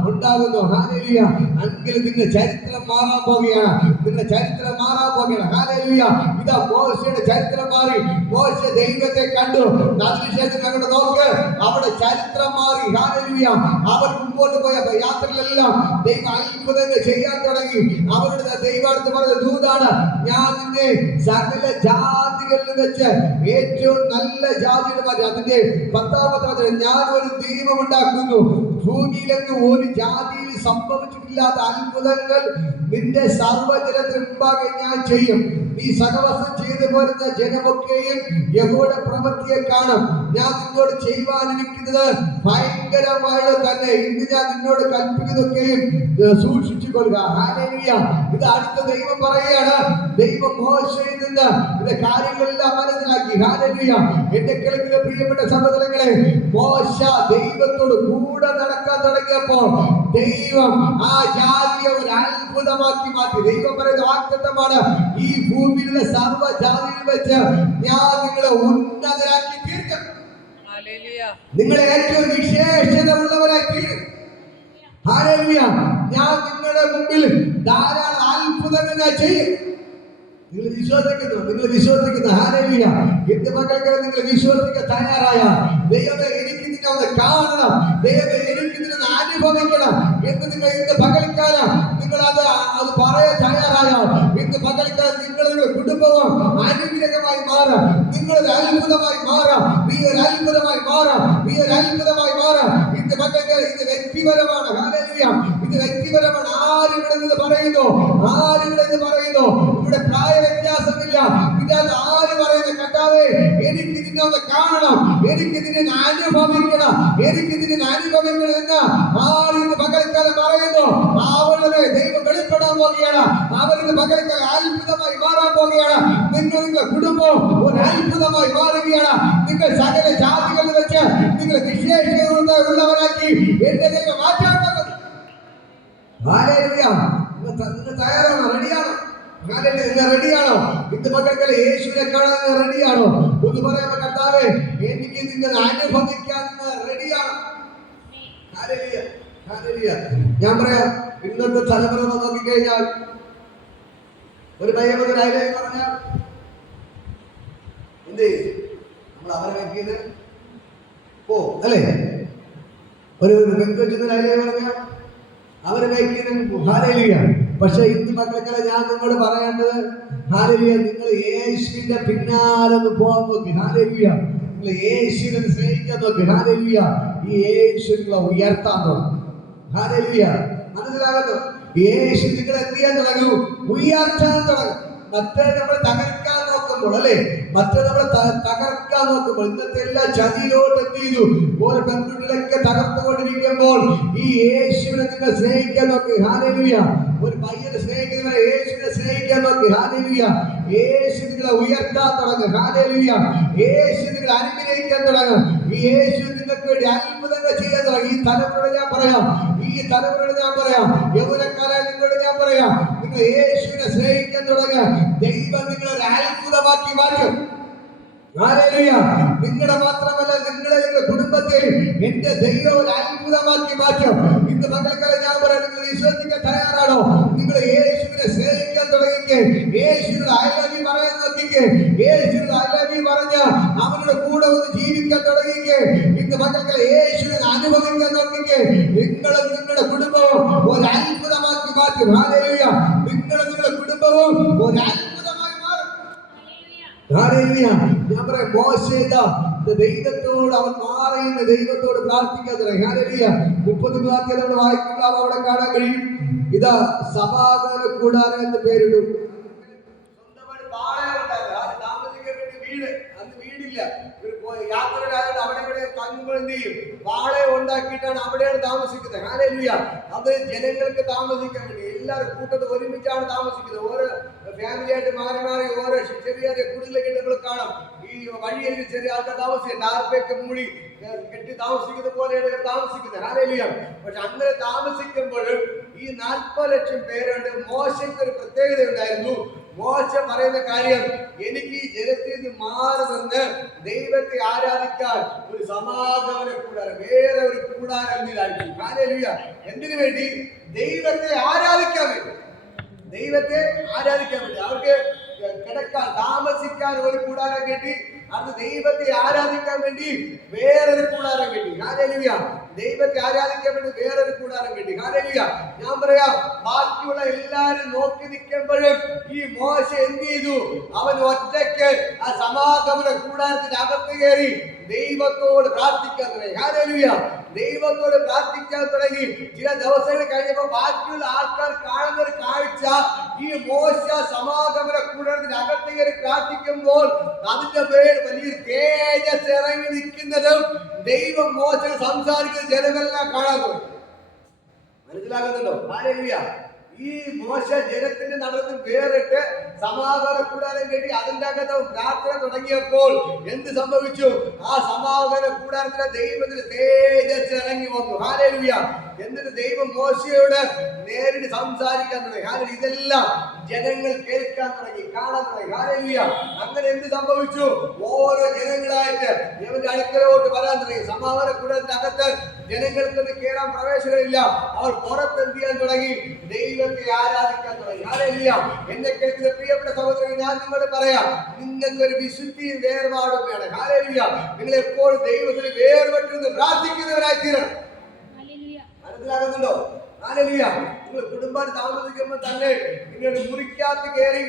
ഉണ്ടാകുന്നു. ഹല്ലേലൂയ. എങ്കിൽ നിങ്ങളുടെ ചരിത്രം മാറാൻ പോവുകയാണ്. നിങ്ങളുടെ ചരിത്രം മാറാൻ പോവുകയാണ്. ഹല്ലേലൂയ. ഇതാ മോശയുടെ ചരിത്രം മാറി. മോശ ദൈവത്തെ കണ്ടു. അതിനുശേഷം അങ്ങോട്ട് നോക്ക്, അവിടെ ചരിത്രം മാറി. ഹല്ലേലൂയ. അവർ മുമ്പോട്ട് പോയ യാത്രയിലെല്ലാം ദൈവം അത്ഭുതങ്ങൾ ചെയ്യാൻ തുടങ്ങി. അവരുടെ ദൈവം അടുത്ത് പറഞ്ഞ ദൂതാണ്, ഞാൻ നിന്നെ സകല ജാതികളിൽ വെച്ച് ഏറ്റവും നല്ല ജാതിയുടെ മാറ്റി. അതിന്റെ 10ാമത്തെ വചനം, ഞാൻ ഒരു ദൈവം ഉണ്ടാക്കുന്നു, ഭൂമിയിലെങ്ങും ഒരു ജാതിയിൽ സംഭവിച്ചിട്ടില്ലാത്ത അത്ഭുതങ്ങൾ നിന്റെ സർവ്വജനത്തിന് മുമ്പാകെ ഞാൻ ചെയ്യും. നീ സഹവാസം ചെയ്തു പോരുന്ന ജനമൊക്കെയും യഹോവയുടെ പ്രവൃത്തിയെ കാണും. ഞാൻ നിന്നോട് ചെയ്യുവാനിരിക്കുന്നത് ഭയങ്കരമായത് തന്നെ. ഇന്ന് ഞാൻ നിന്നോട് കൽപ്പിക്കുന്നതൊക്കെയും സൂക്ഷിച്ചു കൊള്ളുക. ഹല്ലേലൂയ. ഇത് അടുത്ത ദൈവം പറയുകയാണ്. ദൈവം മോശയിൽ നിന്ന് ഇത് കാര്യങ്ങളെല്ലാം മനസ്സിലാക്കി. ഹല്ലേലൂയ. എന്റെ കേൾക്കുന്ന പ്രിയപ്പെട്ട സഹോദരങ്ങളെ, മോശ ദൈവത്തോട് കൂടെ നടക്കാൻ തുടങ്ങിയപ്പോൾ ദൈവം ആ ജാതിയെ ഒരു അത്ഭുതമാക്കി മാറ്റി. ദൈവം പറയുന്ന വാഗ്ദത്തമാണ്, ഈ ഭൂമിയിലുള്ള സർവ്വ ജാതിയിൽ വെച്ച് ഞാൻ നിങ്ങളെ ഉന്നതരാക്കി തീർക്കും. നിങ്ങളെ ഏറ്റവും വിശേഷത ഉള്ളവരായി തീരും. ഹല്ലേലൂയ. ഞാൻ നിങ്ങളുടെ മുമ്പിൽ ധാരാളം അത്ഭുതങ്ങൾ ഞാൻ ചെയ്യും. നിങ്ങൾ വിശ്വസിക്കുന്നു. ഹല്ലേലൂയ. എന്റെ മക്കൾക്ക് നിങ്ങൾ വിശ്വസിക്കാൻ തയ്യാറായ, ദൈവമേ എനിക്ക് നിന്നെ ഒന്ന് കാണണം, ദൈവമേ എനിക്ക് നിന്നെ അനുഭവിക്കണം എന്ന് നിങ്ങൾ ഇന്ന് പകൽക്കാലം നിങ്ങൾ അത് പറയാൻ തയ്യാറായോ? ഇന്ന് പകൽക്കാലം നിങ്ങളുടെ കുടുംബവും അനുഗ്രഹമായി മാറാം. നിങ്ങളൊരു അത്ഭുതമായി മാറാം. നീ ഒരു അത്ഭുതമായി മാറാം. ഇന്ന് പകൽക്കാലം ഇത് വ്യക്തിപരമാണ്. ഹല്ലേലൂയ. ഇത് വ്യക്തിപരമാണ്. ആരിവിടെ നിന്ന് പറയുന്നു? ഇവിടെ പ്രായ വ്യത്യാസമില്ല. ഇതിനകത്ത് ആര് പറയുന്ന, കർത്താവേ എനിക്ക് നിന്നെ ഒന്ന് കാണണം, എനിക്ക് നിന്നെ അനുഭവിക്കണം എന്ന് ആരിന്ന് പകൽക്കാലം പറയുന്നു. അവരുടെ ദൈവം വെളിപ്പെടാൻ പോവുകയാണ്. അവരുടെ പകൽക്കാലം അത്ഭുതമായി മാറാൻ പോവുകയാണ്. നിങ്ങളുടെ കുടുംബം ഒരു അത്ഭുതമായി മാറുകയാണ്. നിങ്ങൾ സകല ജാതികളിൽ വെച്ച് നിങ്ങൾ വിശേഷമുള്ളവരാക്കി എന്റെ ദൈവം മാറ്റാൻ പോകുന്നു. ഹല്ലേലൂയ. നിങ്ങൾ തയ്യാറാണോ? റെഡിയാണോ? റെഡിയാണോ? ഇന്ന് പകൽക്കാലം യേശുവിനെ കാണാൻ റെഡിയാണോ? ഒന്ന് പറയാമോ, കർത്താവേ എനിക്ക് നിങ്ങൾ അനുഭവിക്കാൻ റെഡിയാണോ? ഞാൻ പറയാം, ഇന്നത്തെ തലമുറ നോക്കിക്കഴിഞ്ഞാൽ ഒരു പയ്യനായി പറഞ്ഞാൽ എന്ത് നമ്മൾ അവരെ വെക്കുന്നത് അല്ലേ? ഒരു പെൺകൊച്ചുനായി പറഞ്ഞാൽ അവരെ വെക്കുന്നത്. ഹല്ലേലൂയ. പക്ഷെ ഇന്ന് മക്കൾക്കല്ല ഞാൻ നിങ്ങളോട് പറയേണ്ടത്, ഹല്ലേലൂയ, നിങ്ങൾ യേശുവിന്റെ പിന്നാലെ പോകാൻ നോക്കി. ഹല്ലേലൂയ. നിങ്ങൾ യേശുവിനെ സ്നേഹിക്കാൻ നോക്കി. ഹല്ലേലൂയ. ഈ യേശു നിങ്ങളെ ഉയർത്താൻ തുടങ്ങും. ഹല്ലേലൂയ. മനസ്സിലാകുന്നു? യേശു നിങ്ങളെ എന്ത് ചെയ്യാൻ തുടങ്ങും? ഉയർത്താൻ തുടങ്ങും. മറ്റേ നമ്മൾ തകർക്കാൻ നോക്കുമ്പോൾ, അല്ലെ, തകർക്കാൻ നോക്കുമ്പോൾ ഇന്നത്തെ എല്ലാ ചതിയിലോട്ട് എന്ത് ചെയ്തു? ഓരോ പെൺകുട്ടികളൊക്കെ തകർത്തുകൊണ്ടിരിക്കുമ്പോൾ ഈ യേശുവിനെ നിങ്ങൾ സ്നേഹിക്കാൻ നോക്കി. ഹല്ലേലൂയ. ഒരു പയ്യനെ സ്നേഹിക്കുന്നവരെ യേശുവിനെ സ്നേഹിക്കാൻ നോക്കി. ഹല്ലേലൂയ. യേശു നിങ്ങളെ ഉയർത്താൻ തുടങ്ങും. ഹല്ലേലൂയ. യേശു നിങ്ങളെ അനുഗ്രഹിക്കാൻ തുടങ്ങും. ഈ യേശു നിങ്ങൾക്ക് വേണ്ടി അത്ഭുതങ്ങൾ ചെയ്യാൻ തുടങ്ങും. ഈ തലമുറയോട് ഞാൻ പറയാം, യൗവനക്കാരായ നിങ്ങളോട് ഞാൻ പറയാം, നിങ്ങൾ യേശുവിനെ സ്നേഹിക്കാൻ തുടങ്ങുക. ദൈവം നിങ്ങളെ അത്ഭുതമാക്കി മാറ്റും. ഹല്ലേലൂയ. നിങ്ങളുടെ മാത്രമല്ല, നിങ്ങളുടെ കുടുംബത്തിൽ എന്റെ ദൈവം ഒരു അത്ഭുതമാക്കി മാറ്റും. ഇന്ന് പകൽക്കാലം ഞാൻ പറയാം, നിങ്ങൾ വിശ്വസിക്കാൻ തയ്യാറാണോ? നിങ്ങൾ യേശുവിനെ സ്നേഹിക്കാൻ തുടങ്ങിക്കേ. യേശുവിനോട് ഐ ലവ് യു പറയാൻ നോക്കിക്കേ. യേശുവിനോട് ഐ ലവ് യു പറഞ്ഞ അവരുടെ കൂടെ ഒന്ന് ജീവിക്കാൻ തുടങ്ങിക്കേ. ഇന്ന് പകൽക്കാലം യേശുവിനെ അനുഭവിക്കാൻ നോക്കിക്കേ. നിങ്ങളും നിങ്ങളുടെ കുടുംബവും ഒരു അത്ഭുതമാക്കി മാറ്റും. ഹല്ലേലൂയ. നിങ്ങളുടെ കുടുംബവും ഒരു അത്ഭുതമായി മാറും. ഹല്ലേലൂയ. ഞാൻ പറയാം, മോശ ദൈവത്തോട് അവൻ മാറിയുന്ന ദൈവത്തോട് പ്രാർത്ഥിക്കാൻ തുടങ്ങി. ഹല്ലേലൂയ. 30 വാക്യം നമ്മൾ വായിക്കുമ്പോൾ അവിടെ കാണാൻ കഴിയും. ഇതാ സമാഗമന കൂടാരം എന്ന് പേരിട്ടു. സ്വന്തമായിട്ട് പാളയം ഉണ്ടായിരുന്നു. അത് താമസിക്കാൻ വേണ്ടി വീട്, അന്ന് വീടില്ല. യാത്രയിലായത് അവിടെ ഇവിടെ തങ്ങുമ്പോൾ എന്ത് ചെയ്യും? പാളയം ഉണ്ടാക്കിയിട്ടാണ് അവിടെയാണ് താമസിക്കുന്നത്. ഹല്ലേലൂയ. അത് ജനങ്ങൾക്ക് താമസിക്കാൻ വേണ്ടി എല്ലാവരും കൂട്ടത്തിൽ ഒരുമിച്ചാണ് താമസിക്കുന്നത്. ഓരോ ഫാമിലിയായിട്ട് മാറി മാറി ഓരോ ചെറിയ ചെറിയ കുടിലൊക്കെ നമ്മൾ കാണാം. ഈ വഴിയിൽ ചെറിയ ആൾക്കാർ താമസിക്കും. ടാർപ്പൊക്കെ മൂടി കെട്ടി താമസിക്കുന്ന പോലെയാണ് താമസിക്കുന്നത്. ഹല്ലേലൂയ. പക്ഷെ അങ്ങനെ താമസിക്കുമ്പോഴും ഈ 40 ലക്ഷം പേരുണ്ട്. മോശയ്ക്ക് ഒരു പ്രത്യേകത ഉണ്ടായിരുന്നു. മോശ പറയുന്ന കാര്യം, എനിക്ക് ഈ ജനത്തിൽ നിന്ന് മാറുമെന്ന് ദൈവത്തെ ആരാധിക്കാൻ ഒരു സമാഗമന കൂടാരം, വേറെ ഒരു കൂടാരം എന്നിലായിരിക്കും. ഹല്ലേലൂയ. എന്തിനു വേണ്ടി? ദൈവത്തെ ആരാധിക്കാൻ വേണ്ടി. ദൈവത്തെ ആരാധിക്കാൻ വേണ്ടി അവർക്ക് കിടക്കാൻ താമസിക്കാൻ ഒരു കൂടാരം കെട്ടി. അത് ദൈവത്തെ ആരാധിക്കാൻ വേണ്ടി വേറൊരു കൂടാരം കെട്ടി. ഹല്ലേലൂയ. ദൈവത്തെ ആരാധിക്കാൻ വേണ്ടി വേറൊരു കൂടാരം കെട്ടി. ഹല്ലേലൂയ. ഞാൻ പറയാം, ബാക്കിയുള്ള എല്ലാരും നോക്കി നിൽക്കുമ്പോഴും ഈ മോശ എന്ത് ചെയ്തു? അവൻ ഒറ്റയ്ക്ക് ആ സമാഗമന കൂടാരത്തിന്റെ അകത്ത് കയറി ദൈവത്തോട് പ്രാർത്ഥിക്കാൻ തുടങ്ങി. ഹല്ലേലൂയ. ദൈവത്തോട് പ്രാർത്ഥിക്കാൻ തുടങ്ങി. ചില ദിവസങ്ങൾ കഴിഞ്ഞപ്പോൾ ബാക്കിയുള്ള ആൾക്കാർ കാണുന്ന ഒരു കാഴ്ച, ഈ മോശ സമാഗമന കൂടാരത്തിന്റെ അകത്ത് കയറി പ്രാർത്ഥിക്കുമ്പോൾ അതിന്റെ പേര് വലിയൊരു തേജസ് ഇറങ്ങി നിൽക്കുന്നതും ദൈവം മോശ സംസാരിക്കുന്ന ജനമെല്ലാം കാണാൻ തുടങ്ങി. മനസ്സിലാകുന്നുണ്ടോ? ഹല്ലേലൂയ. ഈ മോശ ജനത്തിന്റെ നടന്ന് വേറിട്ട് സമാഗമന കൂടാരം കെട്ടി അതിന്റെ അകത്ത് പ്രാർത്ഥന തുടങ്ങിയപ്പോൾ എന്ത് സംഭവിച്ചു? ആ സമാഗമന കൂടാരത്തിലെ ദൈവത്തിന് തേജസ് ഇറങ്ങി വന്നു. ഹല്ലേലൂയ. എന്നിട്ട് ദൈവം മോശയോട് നേരിട്ട് സംസാരിക്കാൻ തുടങ്ങി. ഹല്ലേലൂയ. ഇതെല്ലാം ജനങ്ങൾ കേൾക്കാൻ തുടങ്ങി, കാണാൻ തുടങ്ങി. ഹല്ലേലൂയ. അങ്ങനെ എന്ത് സംഭവിച്ചു? ഓരോ ജനങ്ങളായിട്ട് ഇവന്റെ അടുക്കലോട്ട് വരാൻ തുടങ്ങി. സമാഗമന കൂടാരത്തിന്റെ അകത്ത് ജനങ്ങൾക്കൊന്ന് കേറാൻ പ്രവേശനമില്ല. അവർ പുറത്തെന്ത് ചെയ്യാൻ തുടങ്ങി? ദൈവത്തെ ആരാധിക്കാൻ തുടങ്ങി. ഹല്ലേലൂയ. എന്നെ കേൾക്കുന്ന പ്രിയപ്പെട്ട സഹോദരൻ, ഞാൻ നിങ്ങളോട് പറയാം, നിങ്ങൾക്കൊരു വിശുദ്ധിയും വേർപാടും വേണം. ഹല്ലേലൂയ. നിങ്ങൾ എപ്പോഴും ദൈവത്തിന് വേർപെട്ട് പ്രാർത്ഥിക്കുന്നവരായി തീരണം. മനസ്സിലാകുന്നുണ്ടോ? ഹല്ലേലൂയ. നിങ്ങൾ കുടുംബം താമസിക്കുമ്പോൾ തന്നെ നിങ്ങൾ മുറിക്കകത്ത് കയറി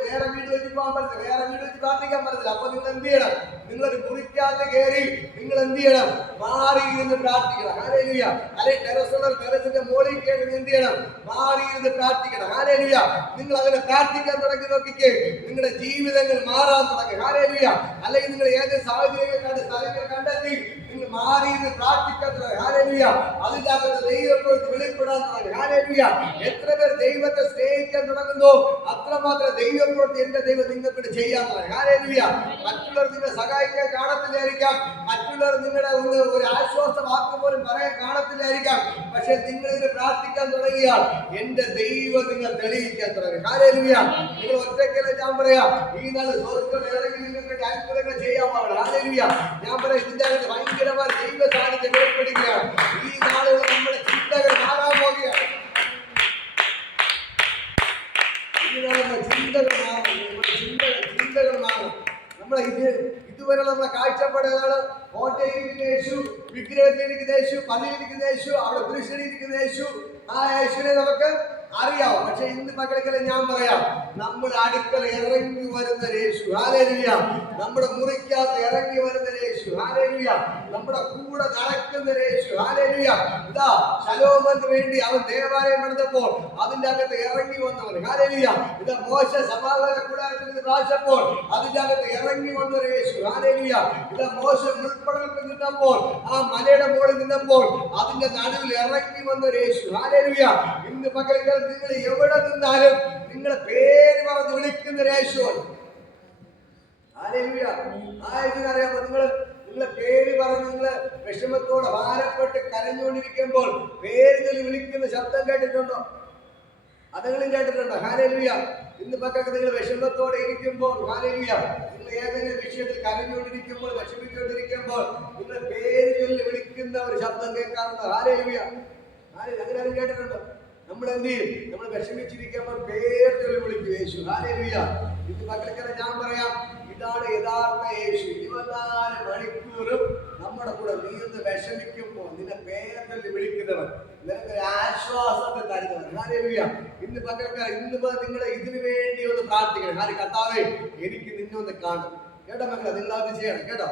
വേറെ വീട് വെച്ച് പോകാൻ പറ്റില്ല, വേറെ വീട് വെച്ച് പ്രാർത്ഥിക്കാൻ പറ്റില്ല. അപ്പൊ നിങ്ങൾ എന്ത് ചെയ്യണം? നിങ്ങളൊരു മുറിക്കകത്ത് കയറി നിങ്ങൾ എന്ത് ചെയ്യണം? മാറിയിരുന്ന് പ്രാർത്ഥിക്കണം. ഹല്ലേലൂയ. അല്ലെങ്കിൽ ടെറസുള്ള ടെറസിന്റെ മുകളിൽ കയറി എന്ത് ചെയ്യണം? മാറിയിരുന്ന് പ്രാർത്ഥിക്കണം. ഹല്ലേലൂയ. നിങ്ങൾ അങ്ങനെ പ്രാർത്ഥിക്കാൻ തുടങ്ങി നോക്കിക്കേ, നിങ്ങളുടെ ജീവിതങ്ങൾ മാറാൻ തുടങ്ങി. ഹല്ലേലൂയ. അല്ലെങ്കിൽ നിങ്ങൾ ഏത് സാഹചര്യങ്ങൾ കണ്ട് സ്ഥലങ്ങൾ കണ്ടെത്തി നിങ്ങൾ മാറിയിരുന്ന് പ്രാർത്ഥിക്കാൻ തുടങ്ങി. ഹല്ലേലൂയ. അതിന്റെ അകത്ത് ദൈവത്തോട് വെളിപ്പെടാൻ തുടങ്ങി. ഹല്ലേലൂയ. എത്ര പേർ ദൈവത്തെ സ്നേഹിക്കാൻ തുടങ്ങുന്നു അത്രമാത്രം ദൈവത്തോട് എന്റെ ദൈവം നിങ്ങൾക്ക് ചെയ്യാൻ തുടങ്ങി. ഹല്ലേലൂയ. മറ്റുള്ളവർ നിങ്ങളെ സഹായിക്കാൻ കാണത്തില്ലായിരിക്കാം, മറ്റുള്ളവർ നിങ്ങളുടെ ഒരു ആശ്വാസ വാക്ക് പോലും പറയാൻ കാണത്തില്ലായിരിക്കാം. പക്ഷെ നിങ്ങൾ ഇതിന് പ്രാർത്ഥിക്കാൻ തുടങ്ങിയാൽ എന്റെ ദൈവം നിങ്ങൾ തെളിയിക്കാൻ തുടങ്ങി. ഹല്ലേലൂയ. നിങ്ങൾ ഒറ്റയ്ക്കല്ല. ഞാൻ പറയാം, ഈ നാൾ സ്വർഗ്ഗം ഇറങ്ങി നിങ്ങൾക്ക് അത്ഭുതങ്ങൾ ചെയ്യാൻ പാടില്ല. ഹല്ലേലൂയ. ഞാൻ പറയാം, ഇതിന്റെ അകത്ത് ഭയങ്കരമായ ദൈവ സാന്നിധ്യം ഏർപ്പെടുകയാണ്. ഈ നാളുകൾ നമ്മുടെ ചിന്തകൾ മാറാൻ പോകുകയാണ്. ചിന്തകൾ മാറും. നമ്മളെ ഇതുവരെ നമ്മളെ കാഴ്ചപ്പാടുകളാണ്. കോട്ടയിരിക്കുന്ന യേശു, വിഗ്രഹത്തിലിരിക്കുന്ന യേശു, പള്ളിയിലിരിക്കുന്ന യേശു, അവിടെ പുരുഷനിരിക്കുന്ന യേശു, ആ യേശുവിനെ നമുക്ക് അറിയാം. പക്ഷെ ഇന്ന് മക്കളെ ഞാൻ പറയാം, നമ്മുടെ അടുക്കൽ ഇറങ്ങി വരുന്ന യേശു. ഹല്ലേലൂയ. നമ്മുടെ മുറിക്കകത്ത് ഇറങ്ങി വരുന്ന യേശു. ഹല്ലേലൂയ. നമ്മുടെ കൂടെ നടക്കുന്ന യേശു. ഹല്ലേലൂയ. ഇതാ ശലോമോന് വേണ്ടി അവൻ ദേവാലയം പണിതപ്പോൾ അതിന്റെ അകത്ത് ഇറങ്ങി വന്നവൻ. ഹല്ലേലൂയ. ഇതാ മോശ സമാഗമന കൂടാരത്തിൽ നിന്ന് പ്രാർത്ഥിച്ചപ്പോൾ അതിന്റെ അകത്ത് ഇറങ്ങി വന്ന യേശു. ഹല്ലേലൂയ. ഇതാ മോശ മുൾപ്പടലിൽ നിന്നപ്പോൾ ആ മലയുടെ മുകളിൽ നിന്നപ്പോൾ അതിന്റെ നടുവിൽ ഇറങ്ങി വന്ന യേശു. ഹല്ലേലൂയ. ഇന്ന് മക്കളെ നിങ്ങൾ എവിടെ നിന്നാലും നിങ്ങളെ പേര് പറഞ്ഞ് വിളിക്കുന്ന യേശുവാണ്. ഹല്ലേലൂയ. അറിയാമോ? നിങ്ങളെ പേര് പറഞ്ഞ് നിങ്ങള് വിഷമത്തോടെ ഭാരപ്പെട്ട് കരഞ്ഞുകൊണ്ടിരിക്കുമ്പോൾ പേര് ചൊല്ലി വിളിക്കുന്ന ശബ്ദം കേട്ടിട്ടുണ്ടോ? അതെങ്കിലും കേട്ടിട്ടുണ്ടോ? ഹല്ലേലൂയ. ഇന്ന് പക്കൊക്കെ നിങ്ങൾ വിഷമത്തോടെ ഇരിക്കുമ്പോൾ, ഹല്ലേലൂയ, നിങ്ങൾ ഏതെങ്കിലും വിഷയത്തിൽ കരഞ്ഞുകൊണ്ടിരിക്കുമ്പോൾ വിഷമിച്ചുകൊണ്ടിരിക്കുമ്പോൾ നിങ്ങളെ പേര് ചൊല്ലി വിളിക്കുന്ന ഒരു ശബ്ദം കേൾക്കാറുണ്ടോ? ഹല്ലേലൂയ. അങ്ങനെ ആരും കേട്ടിട്ടുണ്ടോ? നമ്മൾ എന്ത് ചെയ്യും? നമ്മൾ വിഷമിച്ചിരിക്കുമ്പോൾ പേര് ചൊല്ലി വിളിക്കും യേശു. ഹല്ലേലൂയ. ഇത് മക്കളെ ഞാൻ പറയാം, ഇതാണ് യഥാർത്ഥ യേശു. 24 മണിക്കൂറും നമ്മുടെ കൂടെ. നീ ഒന്ന് വിഷമിക്കുമ്പോൾ നിന്നെ പേര് ചൊല്ലി വിളിക്കുന്നവൻ, നിനക്ക് ആശ്വാസത്തെ തരുന്നവൻ. ഹല്ലേലൂയ. ഇന്ന് മക്കളെ നിങ്ങൾ ഇതിനു വേണ്ടി ഒന്ന് പ്രാർത്ഥിക്കണം. കർത്താവേ, എനിക്ക് നിന്നെ ഒന്ന് കാണും. കേട്ടോ മക്കളെ? നിങ്ങൾ അത് ചെയ്യണം. കേട്ടോ?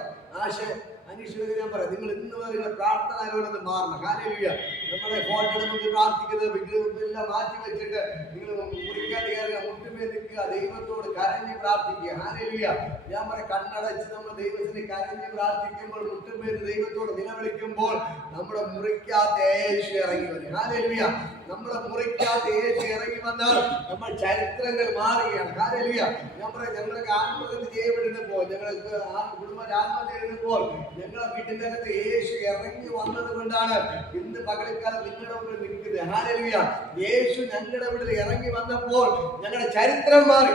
അനീഷിനൊക്കെ ഞാൻ പറയാം, നിങ്ങൾ ഇന്ന് മുതൽ നിങ്ങളുടെ പ്രാർത്ഥനയിലൂടെ മാറണം. ഹല്ലേലൂയ. നമ്മുടെ ഫോട്ടോയുടെ മുമ്പിൽ പ്രാർത്ഥിക്കുന്നത് വിഗ്രഹമെല്ലാം മാറ്റി വെച്ചിട്ട് നിങ്ങൾ മുറിക്കാതെ കയറുക, മുട്ടുമേ നിൽക്കുക, ദൈവത്തോട് കരഞ്ഞ് പ്രാർത്ഥിക്കുക. ഹല്ലേലൂയ. ഞാൻ പറയാം, കണ്ണടച്ച് നമ്മൾ ദൈവത്തിന് കരഞ്ഞ് പ്രാർത്ഥിക്കുമ്പോൾ, മുട്ടുമേ ദൈവത്തോട് നിലവിളിക്കുമ്പോൾ നമ്മുടെ മുറിക്കാത്ത യേശു ഇറങ്ങി വരും. ഹല്ലേലൂയ. നമ്മുടെ മുറിക്കാത്ത യേശു ഇറങ്ങി വന്നാൽ നമ്മൾ ചരിത്രങ്ങൾ മാറുകയാണ്. ഹല്ലേലൂയ. ഞാൻ പറയാം, ഞങ്ങൾക്ക് ആത്മഹത്യ ചെയ്യപ്പെടുന്നപ്പോൾ, ഞങ്ങൾക്ക് കുടുംബം ആത്മഹത്യ ചെയ്യുമ്പോൾ ഞങ്ങളുടെ വീട്ടിന്റെ അകത്ത് യേശു ഇറങ്ങി വന്നത് കൊണ്ടാണ് ഇന്ന് പകൽക്കാലം നിങ്ങളുടെ മുമ്പിൽ നിൽക്കുന്നത്. ഹല്ലേലൂയ. യേശു ഞങ്ങളുടെ വീട്ടിൽ ഇറങ്ങി വന്നപ്പോൾ ഞങ്ങളുടെ ചരിത്രം മാറി.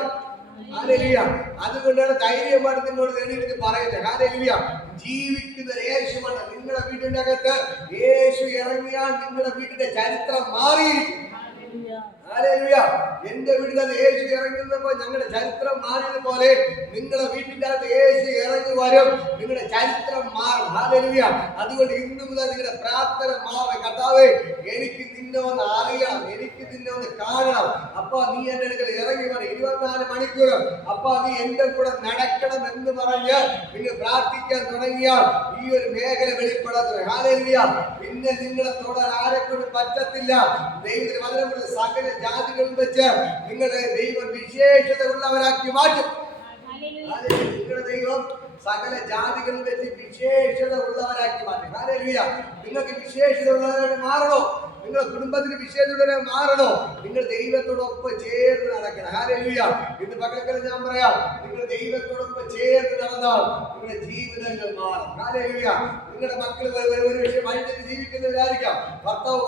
ഹല്ലേലൂയ. അതുകൊണ്ടാണ് ധൈര്യമായിട്ട് നിങ്ങളോട് എഴുതി പറയുന്നത്. ഹല്ലേലൂയ. ജീവിക്കുന്ന യേശുവാണ്. നിങ്ങളുടെ വീട്ടിന്റെ അകത്ത് യേശു ഇറങ്ങിയാൽ നിങ്ങളുടെ വീട്ടിന്റെ ചരിത്രം മാറിയിരിക്കും. ഹല്ലേലൂയ. എന്റെ വീട്ടിൽ യേശു ഇറങ്ങുന്നപ്പോ ഞങ്ങളുടെ ചരിത്രം മാറിയതുപോലെ നിങ്ങളുടെ വീട്ടിന്റെ അകത്ത് യേശു ഇറങ്ങി വരും, നിങ്ങളുടെ ചരിത്രം മാറും. ഹല്ലേലൂയ. അതുകൊണ്ട് ഇന്നു മുതൽ നിങ്ങളുടെ പ്രാർത്ഥന മാറും. കർത്താവേ, എനിക്ക് നിന്നെ ഒന്ന് അറിയണം, എനിക്ക് നിന്നെ ഒന്ന് കാണണം. അപ്പൊ നീ എന്റെ അടുക്കൽ ഇറങ്ങി വരും 24 മണിക്കൂറും. അപ്പൊ നീ എന്റെ കൂടെ നടക്കണം എന്ന് പറഞ്ഞ് നിങ്ങൾ പ്രാർത്ഥിക്കാൻ തുടങ്ങിയാൽ ഈ ഒരു മേഖല വെളിപ്പെടത്തില്ല. ഹല്ലേലൂയ. പിന്നെ നിങ്ങളെ തൊടാൻ ആരെക്കൊണ്ട് പറ്റത്തില്ല. ദൈവത്തിന് വചനമുള്ള സകല ജാതികളും വെച്ച് നിങ്ങളെ ദൈവം വിശേഷത ഉള്ളവരാക്കി മാറ്റും. നിങ്ങളുടെ ദൈവം സകല ജാതികളും വെച്ച് വിശേഷത ഉള്ളവരാക്കി മാറ്റും. ഹല്ലേലൂയ. നിങ്ങൾക്ക് വിശേഷത ഉള്ളവരായിട്ട് മാറണോ? നിങ്ങളുടെ കുടുംബത്തിന് വിശേഷതയുള്ളവരെ മാറണോ? നിങ്ങൾ ദൈവത്തോടൊപ്പം ചേർന്ന് നടക്കണം. ഹല്ലേലൂയ. ഇന്ന് പകൽക്കാലം ഞാൻ പറയാം, നിങ്ങൾ ദൈവത്തോടൊപ്പം ചേർന്ന് നടന്നാൽ നിങ്ങളുടെ ജീവിതങ്ങൾ മാറും. ഹല്ലേലൂയ. നിങ്ങളുടെ മക്കൾ ഒരു പക്ഷേ വഴിതെറ്റി ജീവിക്കുന്നവരായിരിക്കാം, ഭർത്താവ്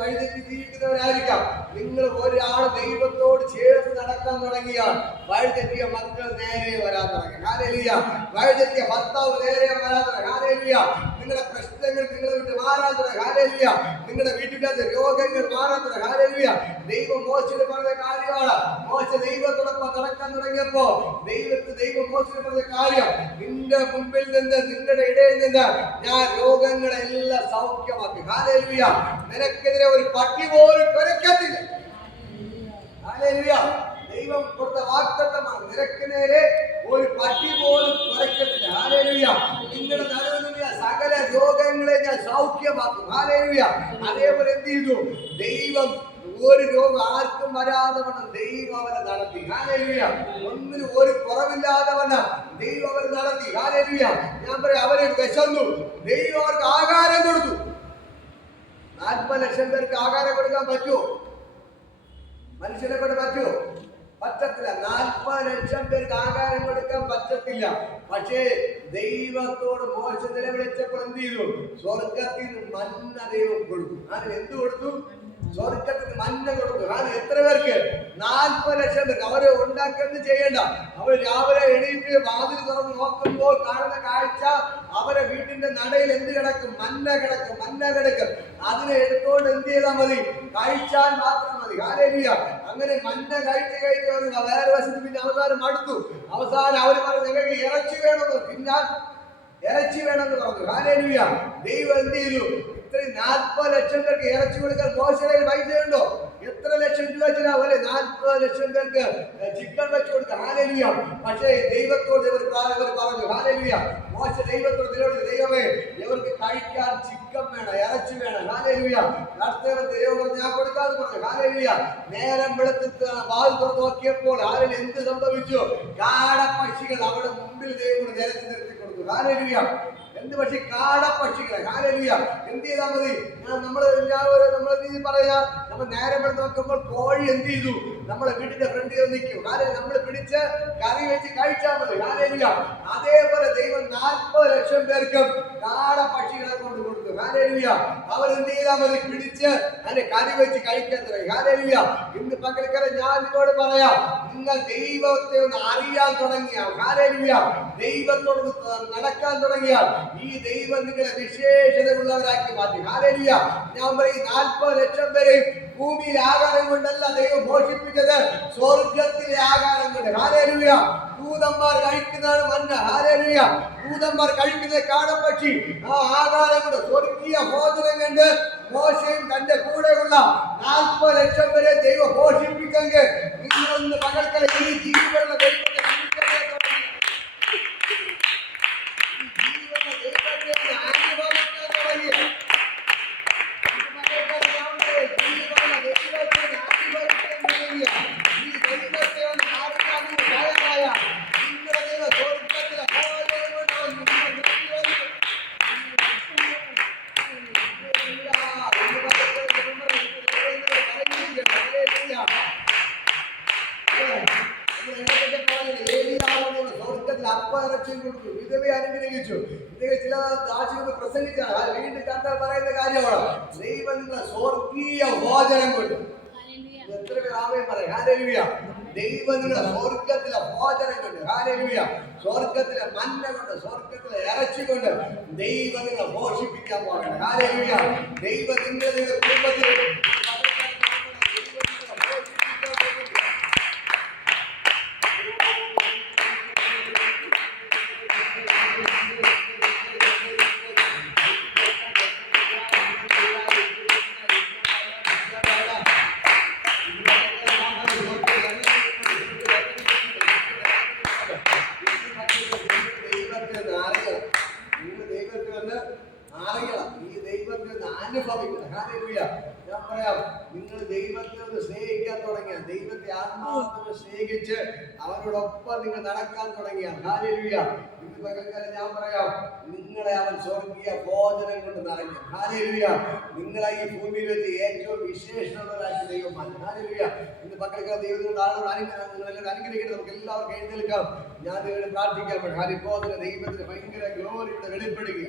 വഴിതെറ്റി ജീവിക്കുന്നവരായിരിക്കാം. നിങ്ങൾ ഒരാൾ ദൈവത്തോട് ചേർന്ന് നടക്കാൻ തുടങ്ങിയാൽ വഴിതെറ്റിയ മക്കൾ നേരെ വരാൻ തുടങ്ങി. ഹല്ലേലൂയ. വഴിതെറ്റിയ ഭർത്താവ് നേരെ വരാൻ തുടങ്ങി. ഹല്ലേലൂയ. നിങ്ങളുടെ പ്രശ്നങ്ങൾ നിങ്ങളെ വിട്ട് മാറാൻ തുടങ്ങി. ഹല്ലേലൂയ. നിങ്ങളുടെ വീട്ടിലെ രോഗങ്ങൾ മാറാൻ തുടങ്ങി. ഹല്ലേലൂയ. ദൈവം മോശയോട് പറഞ്ഞ കാര്യമാണ്. മോശ ദൈവത്തോടൊപ്പം നടക്കാൻ തുടങ്ങിയപ്പോ ദൈവം മോശയോട് പറഞ്ഞ കാര്യം, നിന്റെ മുമ്പിൽ നിന്ന് നിങ്ങളുടെ ഇടയിൽ നിന്ന് ഞാൻ രോഗങ്ങളെല്ലാം സൗഖ്യമാക്കി. ഹല്ലേലൂയ. നിനക്കെതിരെ ഒരു പട്ടി പോലും കുരയ്ക്കത്തില്ല. ഹല്ലേലൂയ. ദൈവം കൊടുത്ത വാഗ്ദത്തമാണ്, നിനക്ക് നേരെ ഒരു പട്ടി പോലും കുരയ്ക്കത്തില്ല. ഹല്ലേലൂയ. നിങ്ങളുടെ നടുവിലുള്ള സകല രോഗങ്ങളെ ഞാൻ സൗഖ്യമാക്കും. ഹല്ലേലൂയ. അതേപോലെ എന്ത് ചെയ്തു? ദൈവം ഒരു രോഗം ആർക്കും വരാതെ വണ്ണം ദൈവം അവരെ നടത്തി. ഹല്ലേലൂയ. ഒന്നിനും ഒരു കുറവില്ലാതെ വണ്ണം ദൈവം അവരെ നടത്തി. ഹല്ലേലൂയ. ഞാൻ പറയാം, അവരെ വിശന്നു, ദൈവം അവർക്ക് ആഹാരം കൊടുത്തു. 40 ലക്ഷം പേർക്ക് ആഹാരം കൊടുക്കാൻ പറ്റുമോ? മനുഷ്യനെ കൊണ്ട് പറ്റുമോ? പറ്റത്തില്ല. 40 ലക്ഷം പേർക്ക് ആഹാരം കൊടുക്കാൻ പറ്റത്തില്ല. പക്ഷേ ദൈവത്തോട് മോശ നിലവിളിച്ചപ്പോൾ എന്ത് ചെയ്തു? സ്വർഗത്തിൽ നിന്ന് മന്ന ദൈവം കൊടുത്തു. അതിന് എന്ത് കൊടുത്തു? സ്വർഗത്തിന് മന്ന കൊടുത്തു. അത് എത്ര പേർക്ക്? 40 ലക്ഷം പേർക്ക്. അവരെ ഉണ്ടാക്കുന്നത് ചെയ്യണ്ട. അവർ രാവിലെ എണീറ്റ് വാതിൽ തുറന്ന് നോക്കുമ്പോൾ കാണുന്ന കാഴ്ച, അവരെ വീട്ടിന്റെ നടയിൽ എന്ത് കിടക്കും? മന്ന കിടക്കും. അതിനെ എടുത്തോണ്ട് എന്ത് ചെയ്താൽ മതി? കഴിച്ചാൽ മാത്രം മതി. ഹല്ലേലൂയ. അങ്ങനെ മന്ന കഴിച്ച് വേറെ വശത്ത് പിന്നെ അവസാനം മടുത്തു. അവസാനം അവർ പറഞ്ഞു, ഞങ്ങൾക്ക് ഇറച്ചി വേണമെന്ന്, തിന്നാൻ ഇറച്ചി വേണമെന്ന് പറഞ്ഞു. ഹല്ലേലൂയ. ദൈവം എന്ത് ചെയ്തു? 40 ലക്ഷം പേർക്ക് ഇറച്ചി കൊടുക്കാൻ മോശയുടെ പൈസ ഉണ്ടോ? എത്ര ലക്ഷം രൂപ വെച്ചാൽ 40 ലക്ഷം പേർക്ക് ചിക്കൻ വെച്ച് കൊടുക്കാം. ഹല്ലേലൂയ. പക്ഷേ ദൈവത്തോട് ഇവർ പറഞ്ഞു. ഹല്ലേലൂയ. മോശ ദൈവത്തോട് നിലവിളിച്ചു, ദൈവമേ, ഇവർക്ക് കഴിക്കാൻ ചിക്കൻ വേണം, ഇറച്ചി വേണം. ഹല്ലേലൂയ. ദൈവം പറഞ്ഞു, ഞാൻ കൊടുക്കാതെ പറഞ്ഞു. ഹല്ലേലൂയ. നേരം വെളുത്ത് വാൽ തുറന്ന് നോക്കിയപ്പോൾ എന്ത് സംഭവിച്ചു? കാടപ്പക്ഷികൾ അവിടെ മുമ്പിൽ ദൈവം നിരത്തി നിർത്തി കൊടുത്തു. ഹല്ലേലൂയ. എന്ത് പക്ഷി? കാടപ്പക്ഷികളെ. ഹല്ലേലൂയ. എന്ത് ചെയ്താൽ മതി? നമ്മള് രീതി പറയാ, നമ്മൾ നേരെ നോക്കുമ്പോൾ കോഴി എന്ത് ചെയ്തു? നമ്മളെ വീടിന്റെ ഫ്രണ്ടിൽ നിൽക്കും. നമ്മൾ പിടിച്ച് കറി വെച്ച് കഴിച്ചാൽ മതി. ഹല്ലേലൂയ. അതേപോലെ ദൈവം 40 ലക്ഷം പേർക്കും കാടപ്പക്ഷികളെ കൊണ്ട് കൊടുത്തു. ഹല്ലേലൂയ. അവരെന്ത് ചെയ്താൽ മതി? പിടിച്ച് അതിനെ കറി വെച്ച് കഴിക്കാൻ തുടങ്ങി. ഹല്ലേലൂയ. ഇന്ന് പകൽക്കാലം ഞാൻ നിങ്ങളോട് പറയാം, നിങ്ങൾ ദൈവത്തെ ഒന്ന് അറിയാൻ തുടങ്ങിയാൽ, ഹല്ലേലൂയ, ദൈവത്തോട് നടക്കാൻ തുടങ്ങിയാൽ ഈ ദൈവം നിങ്ങളെ വിശേഷതയുള്ളവരാക്കി മാറ്റി. ഹല്ലേലൂയ. ഞാൻ പറയും, 40 ലക്ഷം പേരെയും ഭൂമിയിലെ ആകാരം കൊണ്ടല്ല ദൈവം പോഷിപ്പിച്ചത്, സ്വർഗത്തിലെ ആകാരം കൊണ്ട്. ഹല്ലേലൂയ. ദൂതന്മാർ കഴിക്കുന്നതാണ് മന്ന. ഹല്ലേലൂയ. ദൂതന്മാർ കഴിക്കുന്ന കാടപ്പക്ഷി. ആ ആകാരം കൊണ്ട്, സ്വർഗീയ ഭോജനം കണ്ട് മോശയും തന്റെ കൂടെയുള്ള 40 ലക്ഷം പേരെ ദൈവം പോഷിപ്പിച്ചെങ്കിൽ നിങ്ങളൊന്ന് പകൽക്കല ഈ ജീവനുള്ള ദൈവത്തെ കൊടുത്തു, വിധവയെ അനുഗ്രഹിച്ചു. ഇദ്ദേഹം ചില ആഴ്ചകൾ പ്രസംഗിച്ചാണ്. വീണ്ടും കർത്താവ് പറയുന്ന കാര്യമാണ്, ദൈവം നിങ്ങളെ സ്വർഗീയ ഭോജനം കൊണ്ട്. എത്ര പേർ ആമേൻ പറയും? ഹല്ലേലൂയ. ദൈവം നിങ്ങളെ സ്വർഗത്തിലെ ഭോജനം കൊണ്ട്, ഹല്ലേലൂയ, സ്വർഗത്തിലെ മന്ന കൊണ്ട്, സ്വർഗത്തിലെ ഇറച്ചി കൊണ്ട് ദൈവം നിങ്ങളെ പോഷിപ്പിക്കാൻ പോകണം. ഹല്ലേലൂയ. ദൈവം നിങ്ങളുടെ കുടുംബത്തിൽ അനുഭവിക്കുന്നത്. ഹല്ലേലൂയ. ഞാൻ പറയാം, നിങ്ങൾ ദൈവത്തെ ഒന്ന് സ്നേഹിക്കാൻ തുടങ്ങിയ, ദൈവത്തെ ആത്മാർത്ഥമായി സ്നേഹിച്ച് അവനോടൊപ്പം നിങ്ങൾ നടക്കാൻ തുടങ്ങിയാൽ, ഹല്ലേലൂയ, ഇന്ന് പകൽക്കാലം ഞാൻ പറയാം, നിങ്ങളെ അവൻ സ്വർഗീയ ഭോജനം കൊണ്ട് നിറയ്ക്കും. ഹല്ലേലൂയ. നിങ്ങളെ ഈ ഭൂമിയിൽ വെച്ച് ഏറ്റവും വിശേഷമുള്ളവരാക്കി ദൈവം മാറ്റും. ഹല്ലേലൂയ. ഇന്ന് പകൽക്കാലം ദൈവത്തിന്റെ ആളുകൾ നിങ്ങളെല്ലാം അനുഗ്രഹിക്കണം. നമുക്ക് എല്ലാവർക്കും എഴുന്നേൽക്കാം. ഞാൻ നിങ്ങളെ പ്രാർത്ഥിക്കാൻ പറ്റും. ഹല്ലേലൂയ. ദൈവത്തിന് ഭയങ്കര ഗ്ലോറിയുടെ വെളിപ്പെടുക.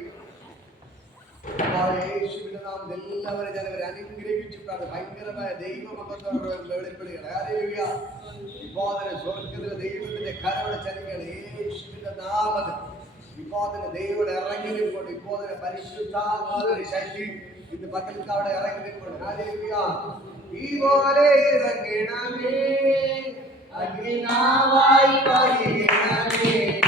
യേശുവിന്റെ നാമത്തിൽ എല്ലാവരും ഞാൻ അവരെ അനുഗ്രഹിച്ചിട്ടാണ്. ഭയങ്കരമായ ദൈവമഹത്വത്തോടെ വെളിപ്പെടുകയാണ്. ഹല്ലേലൂയ. ഇപ്പോൾ തന്നെ സ്വർഗ്ഗത്തിലെ ദൈവത്തിന്റെ കരവിടെ ചലിക്കുകയാണ്. യേശുവിന്റെ നാമത്തിൽ ഇപ്പോൾ തന്നെ ദൈവം ഇറങ്ങിയിരിപ്പുണ്ട്. ഇപ്പോൾ തന്നെ പരിശുദ്ധാത്മാവിന്റെ ശക്തി ഇന്ന് പകൽക്ക് അവിടെ ഇറങ്ങിയിരിപ്പുണ്ട്. ഹല്ലേലൂയ. ഈ പോലെ ഇറങ്ങണമേ, അഗ്നിനാവായി പതിയണമേ,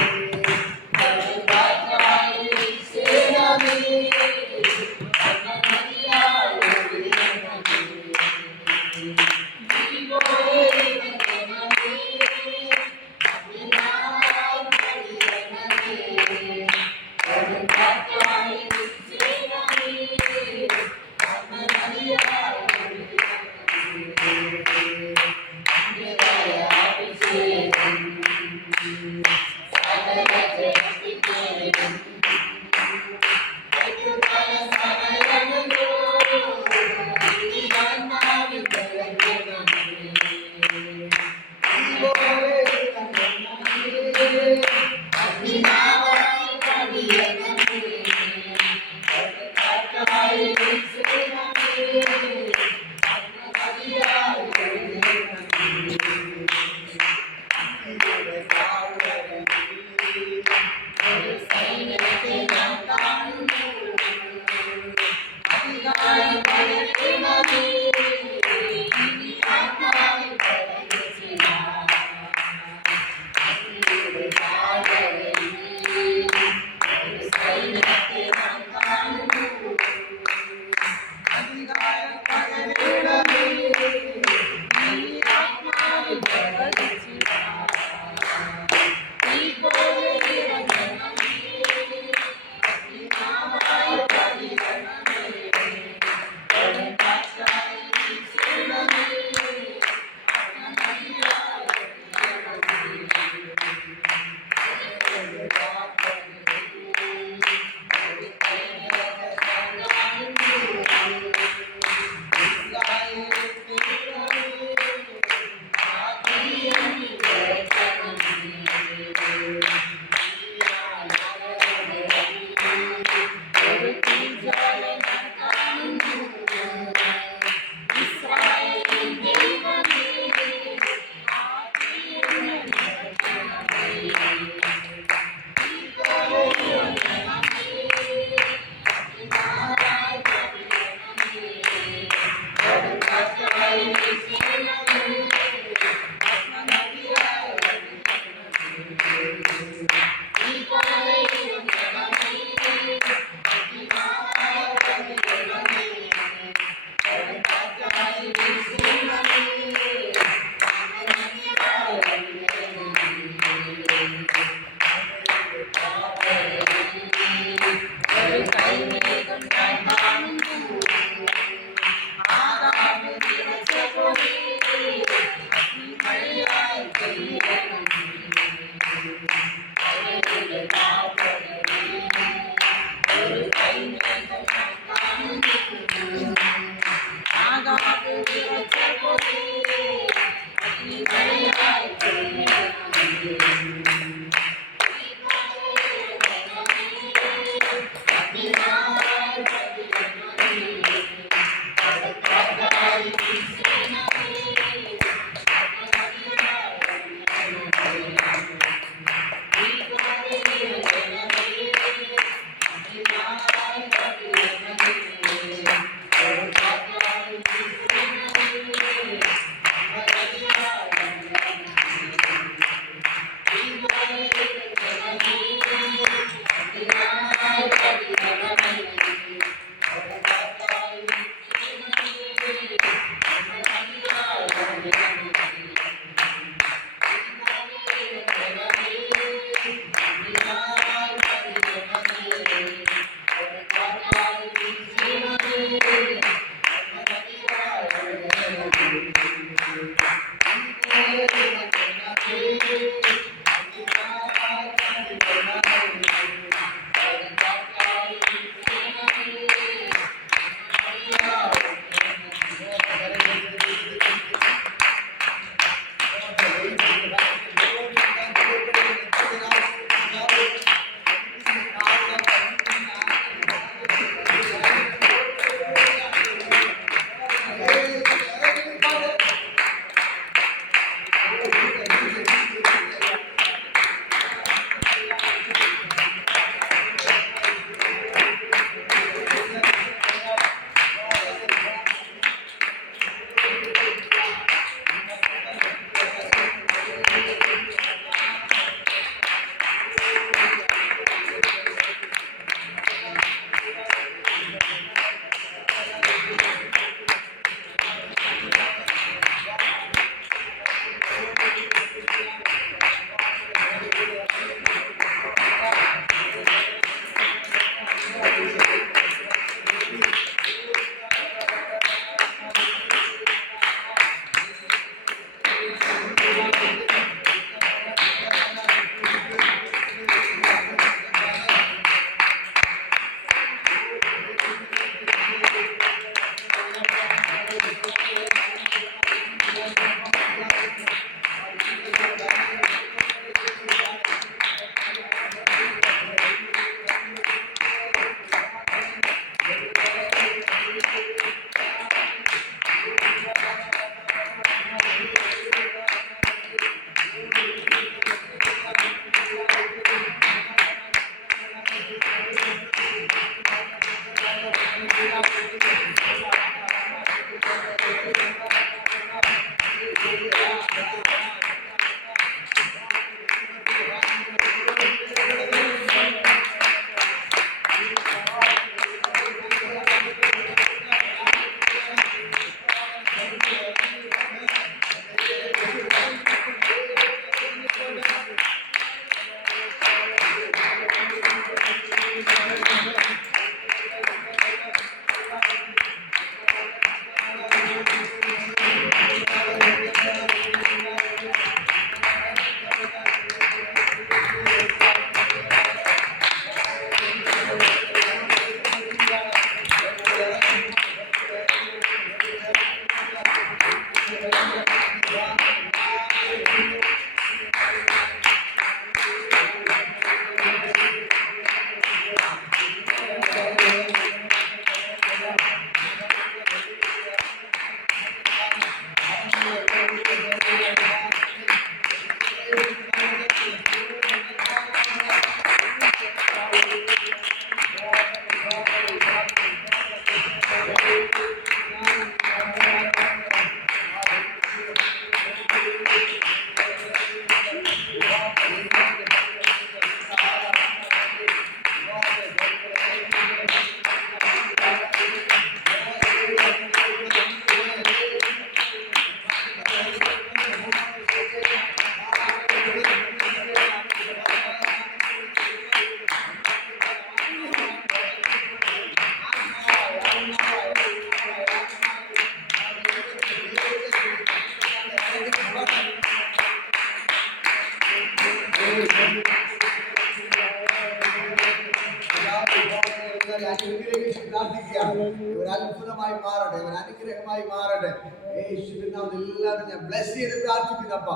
അനുഗ്രഹിച്ച് പ്രാർത്ഥിക്കുകയാണ്. ഇവർ അത്ഭുതമായി മാറട്ടെ, ഇവർ അനുഗ്രഹമായി മാറട്ടെ. യേശുവിൻ നാമത്തിൽ എല്ലാവരും ഞാൻ ബ്ലസ് ചെയ്ത് പ്രാർത്ഥിക്കുന്നപ്പ.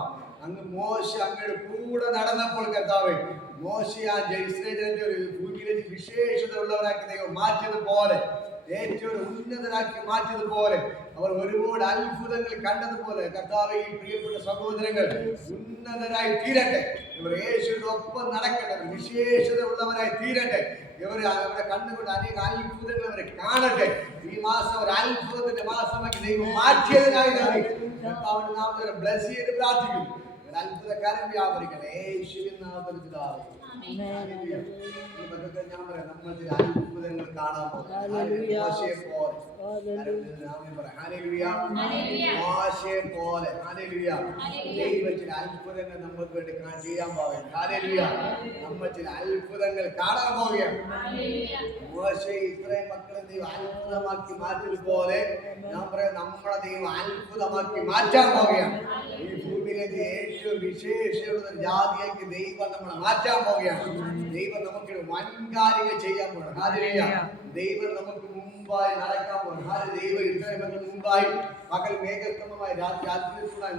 അങ്ങ് മോശ അങ്ങയുടെ കൂടെ നടന്നപ്പോൾ കർത്താവേ, മോശയാ ഇസ്രായേലിന്റെ ഒരു ഭൂമിയിലേക്ക് വിശേഷത ഉള്ളവരാക്കി ദൈവം മാറ്റിയതുപോലെ, ഏറ്റവും ഉന്നതരാക്കി മാറ്റിയതുപോലെ, അവർ ഒരുപാട് അത്ഭുതങ്ങൾ കണ്ടതുപോലെ കർത്താവേ, ഈ പ്രിയപ്പെട്ട സഹോദരങ്ങൾ ഉന്നതരായി തീരട്ടെ. ഇവർ യേശുവിന്റെ ഒപ്പം നടക്കട്ടെ, വിശേഷത ഉള്ളവരായി തീരട്ടെ. ഇവർ അവരുടെ കണ്ണുകൊണ്ട് അനേക അത്ഭുതങ്ങൾ അവരെ കാണട്ടെ. ഈ മാസം ഒരു അത്ഭുതത്തിന്റെ മാസമാക്കി ദൈവം മാറ്റിയതിനായി കർത്താവിന്റെ നാമത്തിൽ ബ്ലസ് ചെയ്ത് പ്രാർത്ഥിക്കുന്നു. അത്ഭുതക്കാരൻ വ്യാപരിക്കട്ടെ യേശുവിൻ നാമത്തിൽ പിതാവേ. ഞാൻ പറയാം, നമ്മൾ ചില അത്ഭുതങ്ങൾ കാണാൻ പോകും. ദൈവം ചില അത്ഭുതങ്ങൾ നമുക്ക് വേണ്ടി ചെയ്യാൻ പോവുകയാണ്. നമ്മൾ ചില അത്ഭുതങ്ങൾ കാണാൻ പോവുകയാണ്. മോശെ ഇത്രയും മക്കളെ ദൈവം അത്ഭുതമാക്കി മാറ്റിയതുപോലെ ഞാൻ പറയാം, നമ്മളെ ദൈവം അത്ഭുതമാക്കി മാറ്റാൻ പോവുകയാണ്. ഈ ഭൂമിയിലേക്ക് ഏറ്റവും വിശേഷമുള്ള ജാതിയാക്കി ദൈവം നമ്മളെ മാറ്റാൻ പോവുകയാണ്. ദൈവം നമുക്ക് വൻ കാര്യങ്ങൾ ചെയ്യാൻ പോകണം. ദൈവം നമുക്ക് മുമ്പായി നടക്കാൻ പോകണം. ദൈവം ഇത്രയും മുമ്പായി പകൽ മേഘസ്തംഭമായി രാത്രി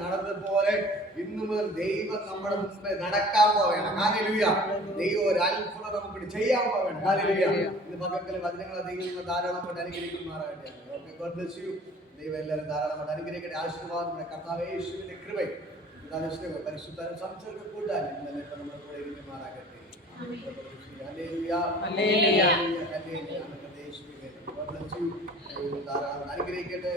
നടന്നതുപോലെ ഇന്നു മുതൽ ദൈവം നമ്മുടെ മുമ്പേ നടക്കാൻ പോവുകയാണ്. ദൈവം ഒരു അത്ഭുതം നമുക്ക് ചെയ്യാൻ പോവുകയാണ്. ഇത് പകൽ വചനങ്ങളെ ദൈവം ധാരാളമായിട്ട് അനുഗ്രഹിക്കുമാറാകട്ടെ. ദൈവം എല്ലാവരും ധാരാളമായിട്ട് അനുഗ്രഹിക്കട്ടെ. ആശീർവാദം നമ്മുടെ കർത്താവ് യേശുവിന്റെ കൃപ പരിശുദ്ധ സംസർഗ കൂട്ടാൻ നമ്മുടെ കൂടെ ഇരിക്കുമാറാകട്ടെ. ധാരാളം അനുഗ്രഹിക്കട്ടെ.